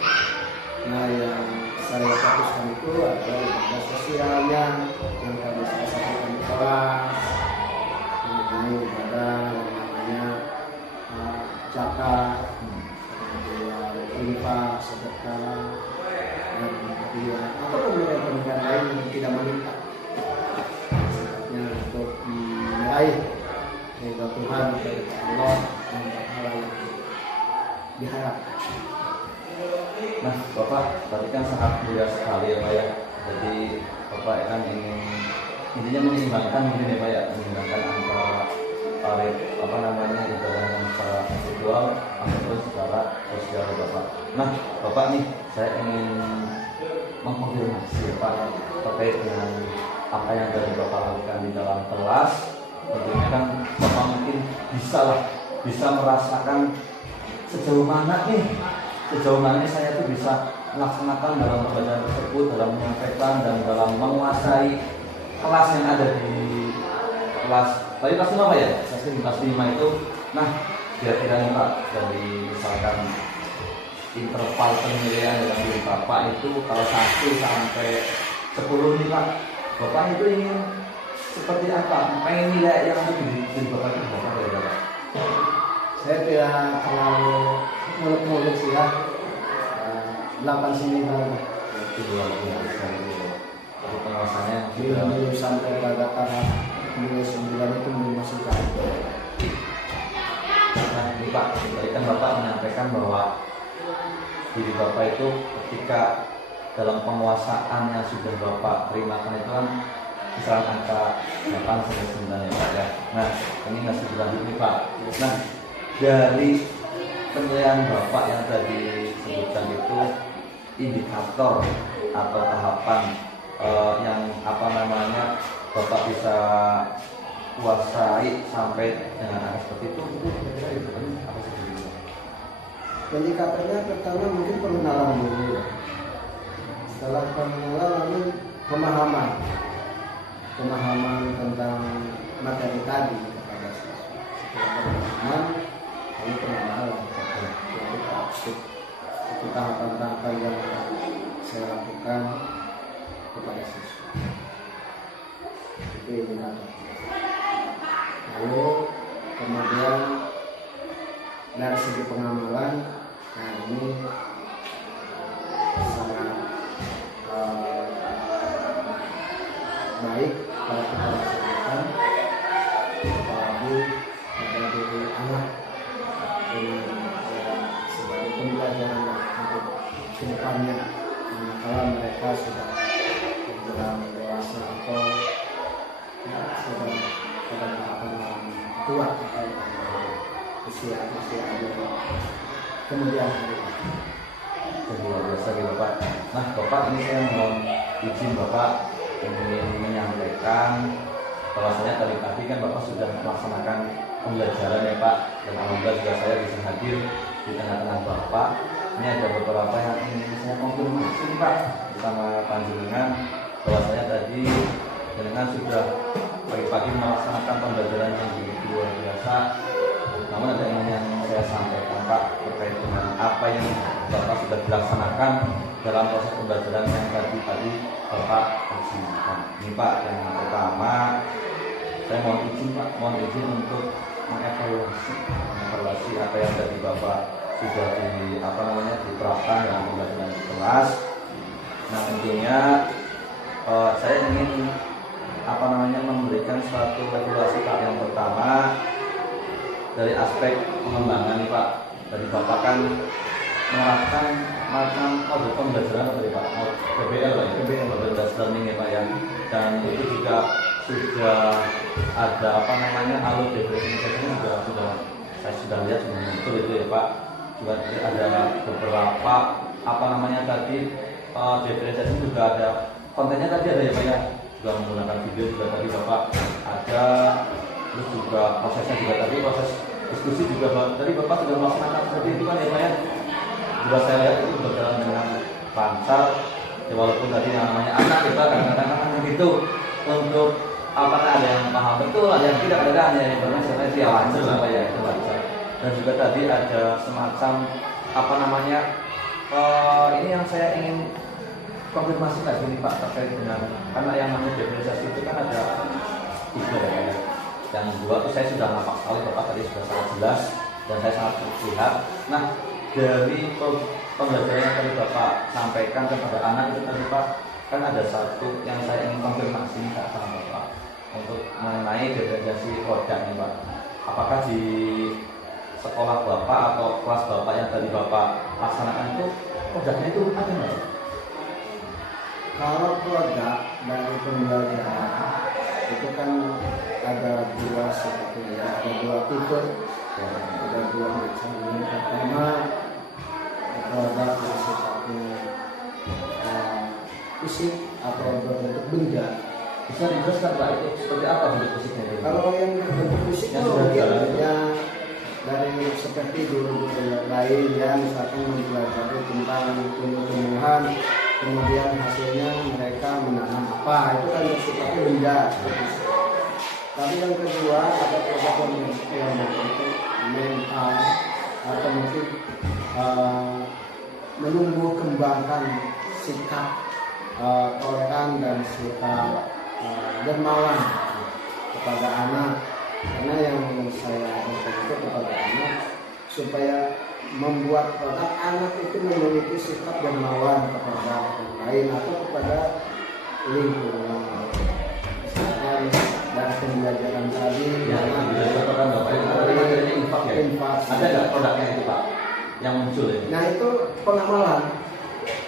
Nah yang saya fokuskan itu adalah ibadah sosialnya yang tadi saya sampaikan di kelas, mengenai ibadah yang namanya zakat, kemudian infak, sedekah, dan kemudian atau pemberian-pemberian lain yang tidak mengikat sifatnya untuk meraih ridha Tuhan dari Allah dan pahala yang diharapkan. Nah, Bapak tadi kan sangat mulia sekali ya Pak ya. Jadi Bapak kan ingin intinya menyeimbangkan mungkin ya Pak ya, menyeimbangkan antara apa namanya ibadah yang secara spiritual ataupun secara sosial ya Bapak. Nah, Bapak nih saya ingin mengkonfirmasi ya Pak terkait dengan apa yang dari Bapak lakukan di dalam kelas. Tentunya kan Bapak mungkin bisa merasakan sejauh mana saya tuh bisa melaksanakan dalam pembelajaran tersebut, dalam menyampaikan dan dalam menguasai kelas yang ada di kelas tadi kelas 5 Pak ya? Kelas 5 itu. Nah, kira-kira nih Pak, dari misalkan interval penilaian dalam diri Bapak itu kalau 1 sampai 10 nih Pak, Bapak itu ingin seperti apa? Pengen nilai yang lebih dari Bapak itu Bapak dari Bapak? Saya tidak terlalu muluk-muluk sih ya. 8-9 Itu luar biasa gitu. Tapi pengawasannya belum sampai pada tahap nilai 9 itu belum masuk ke Nah, ini Pak, tadi kan Bapak menyampaikan bahwa diri Bapak itu ketika dalam penguasaan yang sudah Bapak terimakan itu kan kisaran angka 8 sampai 9 ya Pak ya. Nah, ini masih berlanjut nih Pak. Nah, dari penilaian Bapak yang tadi sebutkan itu indikator atau tahapan yang apa namanya Bapak bisa kuasai sampai dengan angka seperti itu kira-kira itu kan apa sih itu? Indikatornya pertama mungkin pengenalan dulu. Setelah pengenalan lalu pemahaman tentang materi tadi kepada siswa. Setelah pemahaman lalu pengenalan yaitu praktik. Itu tahapan-tahapan yang saya lakukan kepada siswa. Itu indikator. Lalu kemudian dari segi pengamalan, nah ini sangat baik kalau kita laksanakan, apalagi pada diri anak dengan sebagai pembelajaran untuk kedepannya manakala mereka sudah menjelang dewasa atau ya, sudah pada tahapan yang tua atau usia kemudian hari. Luar biasa gitu Bapak. Nah Bapak, ini saya mohon izin Bapak ingin menyampaikan bahwasanya tadi kan Bapak sudah melaksanakan pembelajaran ya Pak, dan alhamdulillah juga saya bisa hadir di tengah-tengah Bapak. Ini ada beberapa yang ingin saya konfirmasi Pak bersama panjenengan, bahwasanya tadi jenengan sudah pagi-pagi melaksanakan pembelajaran yang begitu luar biasa. Namun ada yang saya sampaikan Pak terkait dengan apa yang Bapak sudah dilaksanakan dalam proses pembelajaran yang tadi Bapak laksanakan. Ini Pak, yang pertama saya mohon izin untuk mengevaluasi apa yang tadi Bapak sudah diterapkan dalam pembelajaran di kelas. Nah tentunya saya ingin memberikan suatu evaluasi Pak. Yang pertama dari aspek pengembangan nih Pak. Dari Bapak kan menerapkan macam model pembelajaran apa Pak? PBL Pak, PBL model based learning ya Pak ya. Dan itu juga sudah ada alur definisinya juga saya sudah lihat sudah muncul itu ya Pak. Juga ada beberapa definisi juga ada kontennya tadi ada ya Pak ya. Juga menggunakan video juga tadi Bapak ada, terus juga prosesnya juga tadi proses diskusi juga tadi Bapak sudah melaksanakan seperti itu kan ya Pak ya. Juga saya lihat itu berjalan dengan lancar ya, walaupun tadi yang namanya anak kita kadang-kadang kan gitu untuk ada yang paham betul, ada yang tidak, ada hanya yang bermasalah itu ya lancar lah Pak ya, itu lancar. Dan juga tadi ada semacam ini yang saya ingin konfirmasi lagi nih Pak terkait dengan, karena yang namanya definisi itu kan ada tiga ya. Yang dua itu saya sudah nampak sekali Bapak tadi sudah sangat jelas dan saya sangat terlihat. Nah dari pembelajaran yang tadi Bapak sampaikan kepada anak itu tadi Pak, kan ada satu yang saya ingin konfirmasi nih Pak sama Bapak untuk mengenai definisi produk nih Pak. Apakah di sekolah Bapak atau kelas Bapak yang tadi Bapak laksanakan itu produknya itu ada nggak? Kalau produk dari pembelajaran itu kan ada dua sebetulnya, ada dua tipe, ada dua macam. Yang pertama produk yang sifatnya fisik atau berbentuk benda. Bisa dijelaskan Pak itu seperti apa bentuk fisiknya itu? Kalau yang berbentuk fisik itu mungkin ya dari seperti dulu lain ya, misalkan mempelajari tentang tumbuh-tumbuhan, kemudian hasilnya mereka menanam apa, itu kan sifatnya benda. Tapi yang kedua ada produk yang itu mental atau mungkin menumbuh kembangkan sikap toleran dan sikap dermawan kepada anak. Karena yang saya lakukan itu kepada anak supaya membuat produk anak itu memiliki sikap dermawan kepada orang lain atau kepada lingkungan. Misalkan dari pembelajaran tadi infak ada nggak produknya itu Pak yang muncul ya? Nah itu pengamalan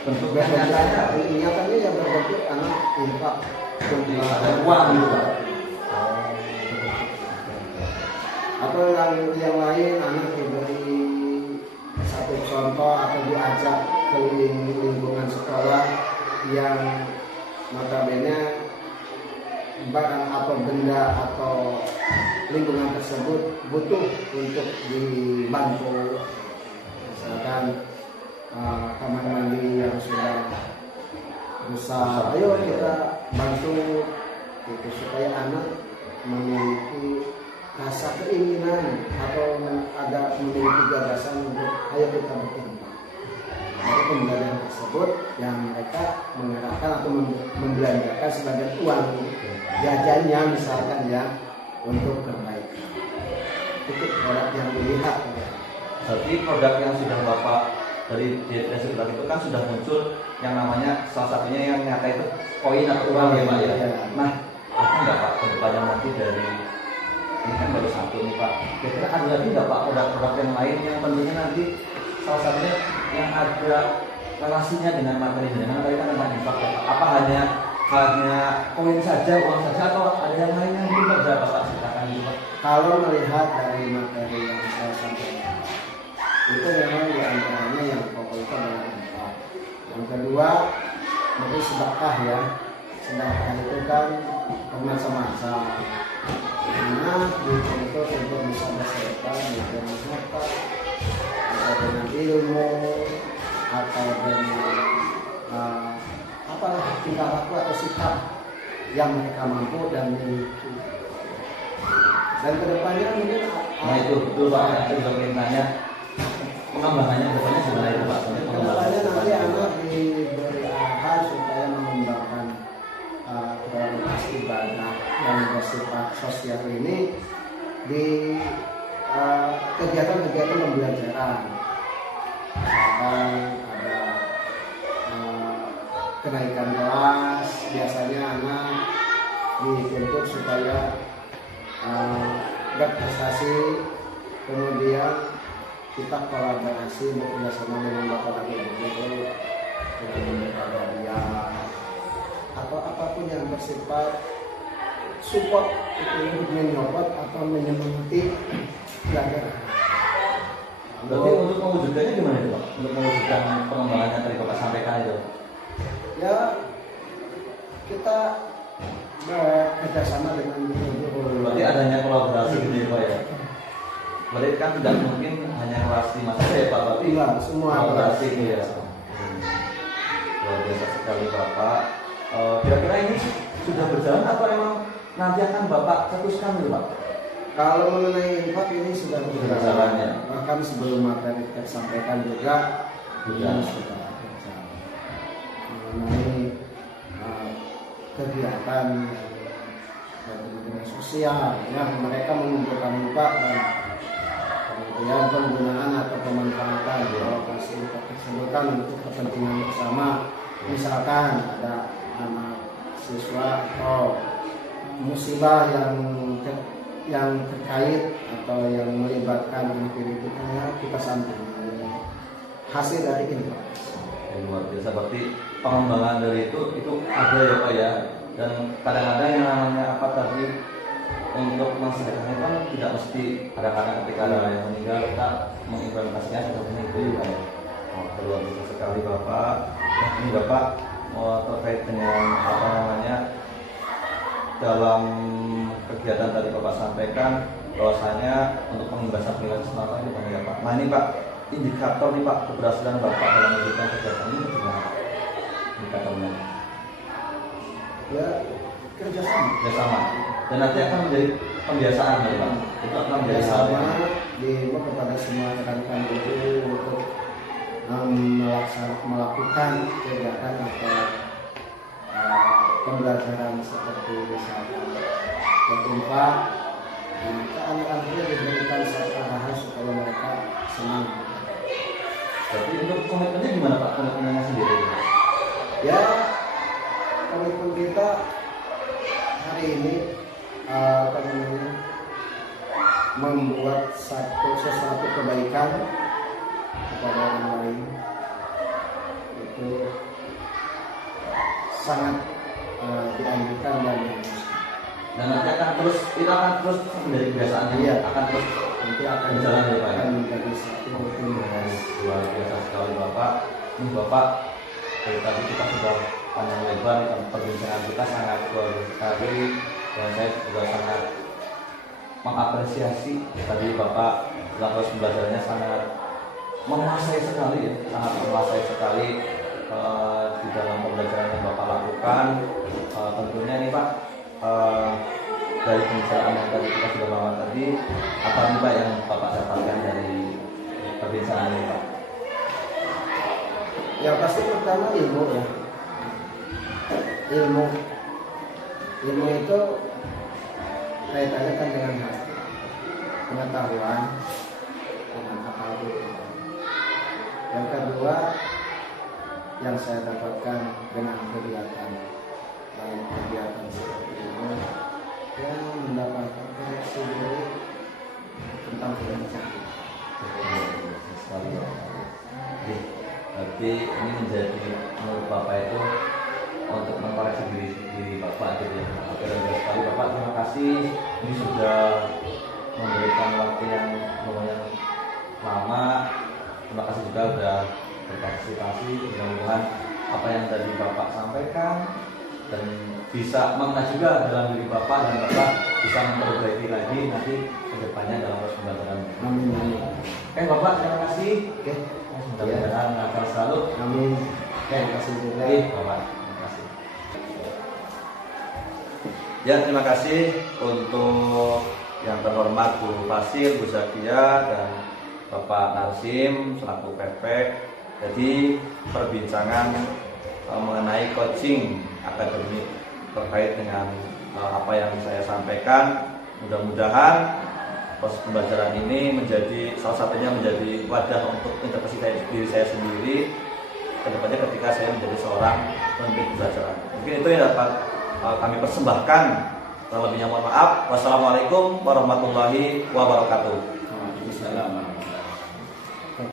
Bentuk nyatanya yang berbentuk anak infak ada uang gitu Pak. Atau yang lain anak diberi satu contoh atau diajak ke lingkungan sekolah yang notabene barang atau benda atau lingkungan tersebut butuh untuk dibantu, misalkan kamar mandi yang sudah rusak, ayo kita bantu gitu, supaya anak memiliki rasa keinginan atau ada memiliki gagasan untuk ayo kita berkembang. Dari pembelajaran tersebut yang mereka mengharapkan atau membelanjakan sebagai uang jajannya misalkan ya untuk kebaikan. Itu produk yang dilihat. Berarti produk yang sudah Bapak dari definisi produk itu kan sudah muncul yang namanya salah satunya yang nyata itu koin atau uang ya Pak ya. Nah, apa enggak Pak kedepannya nanti dari ini kan baru satu nih Pak. Kira-kira ada lagi nggak Pak produk-produk yang lain yang tentunya nanti salah satunya yang ada relasinya dengan materi dengan tadi kan tentang infak ya. Apa hanya koin saja, uang saja, atau ada yang lain yang belum berapa Pak? Silakan juga. Kalau melihat dari materi yang saya sampaikan, itu memang diantaranya yang pokok itu adalah infak. Yang kedua, mungkin sedekah ya. Sedekah itu kan macam-macam. Karena duit itu untuk bisa bersedekah dengan harta, atau dengan ilmu, atau dengan tingkah laku atau sikap yang mereka mampu dan miliki. Dan kedepannya mungkin Nah itu betul Pak, saya juga ingin tanya pengembangannya depannya gimana itu Pak? kedepannya nanti anak diberi arahan supaya mengembangkan kualitas ibadah yang bersifat sosial ini di kegiatan-kegiatan pembelajaran. Misalkan ada kenaikan kelas, biasanya anak dituntut supaya berprestasi, kemudian kita kolaborasi bekerjasama dengan bapak dan ibu dengan membuka dia atau apapun yang bersifat support itu untuk menyokot atau menyemangati belajar. Berarti untuk mewujudkannya gimana itu Pak? Untuk mewujudkan pengembangannya tadi Bapak sampaikan itu? Ya kita bekerjasama dengan guru. Berarti adanya kolaborasi gitu ya Pak ya? Berarti kan tidak mungkin hanya kelas 5 saja ya Pak, tapi Iya, semua kolaborasi itu ya. Luar biasa sekali Bapak. Kira-kira ini sudah berjalan atau emang nanti akan Bapak cetuskan dulu Pak? Kalau mengenai infak ini sudah berjalan ya. Bahkan sebelum materi tersampaikan juga Sudah. sudah berjalan. Mengenai kegiatan dari dinas sosial, ya mereka mengumpulkan infak dan kemudian penggunaan atau pemanfaatan alokasi infak tersebut kan untuk kepentingan bersama. Misalkan ada anak siswa atau musibah yang terkait atau yang melibatkan anak didiknya, kita sampaikan hasil dari infak. Luar biasa, berarti pengembangan dari itu ada ya Pak ya. Dan kadang-kadang yang namanya apa tadi untuk mensedekahkan kan tidak mesti kadang-kadang ketika ada yang meninggal kita mengimplementasikan seperti itu ya. Luar biasa sekali Bapak. Nah, ini Bapak terkait dengan apa namanya dalam kegiatan tadi Bapak sampaikan bahwasanya untuk pembebasan perilaku semata itu ya Pak. Nah ini Pak, indikator nih Pak keberhasilan Bapak dalam mewujudkan kegiatan ini bagaimana? Indikatornya? Ya kerjasama. Dan nanti akan menjadi pembiasaan ya Pak. Itu akan menjadi hal Kerjasama yang diimbau kepada semua rekan-rekan guru untuk melakukan kegiatan atau pembelajaran seperti misalkan infak. Maka anak-anaknya diberikan satu arahan supaya mereka senang. Jadi untuk komitmennya gimana Pak? Komitmennya sendiri? Ya, komitmen kita hari ini membuat sesuatu kebaikan kepada orang lain itu sangat dianjurkan dan diharuskan. Dan nanti akan terus menjadi kebiasaan yang Iya. akan terus Nanti akan berjalan ya Pak ya? akan menjadi satu rutinitas. Luar biasa sekali Bapak. Ini Bapak dari tadi kita sudah panjang lebar perbincangan kita sangat luar biasa sekali dan saya juga sangat mengapresiasi tadi Bapak dalam proses pembelajarannya sangat menguasai sekali ya, sangat menguasai sekali di dalam pembelajaran yang Bapak lakukan. Tentunya ini Pak dari pembicaraan yang tadi kita sudah bawa tadi, apa nih Pak yang Bapak dapatkan dari perbincangan ini Pak? Yang pasti pertama ilmu ya. Ilmu itu kaitannya kan dengan hati, pengetahuan, dengan akal budi. Yang kedua yang saya dapatkan dengan kegiatan seperti ini, yang mendapatkan koreksi diri tentang kebenaran. Berarti ini menjadi menurut Bapak itu untuk mengkoreksi diri Bapak gitu ya. Oke, dan sekali Bapak, terima kasih. Ini sudah memberikan waktu yang lumayan lama. Terima kasih juga sudah berpartisipasi. Mudah-mudahan apa yang tadi Bapak sampaikan dan bisa mengena juga dalam diri Bapak, dan Bapak bisa memperbaiki lagi nanti ke depannya dalam proses pembelajaran. Amin. Oke Bapak, terima kasih. Oke. Mudah-mudahan akan selalu. Amin. Terima kasih juga. Bapak, terima kasih. Ya, terima kasih untuk yang terhormat Bu Fasil, Bu Zakia, dan Bapak Narsim selaku Prefek. Jadi perbincangan mengenai coaching akademik terkait dengan apa yang saya sampaikan. Mudah-mudahan proses pembelajaran ini menjadi salah satunya menjadi wadah untuk introspeksi diri saya sendiri kedepannya ketika saya menjadi seorang pemimpin pembelajaran. Mungkin itu yang dapat kami persembahkan. Terlebihnya mohon maaf. Wassalamualaikum warahmatullahi wabarakatuh.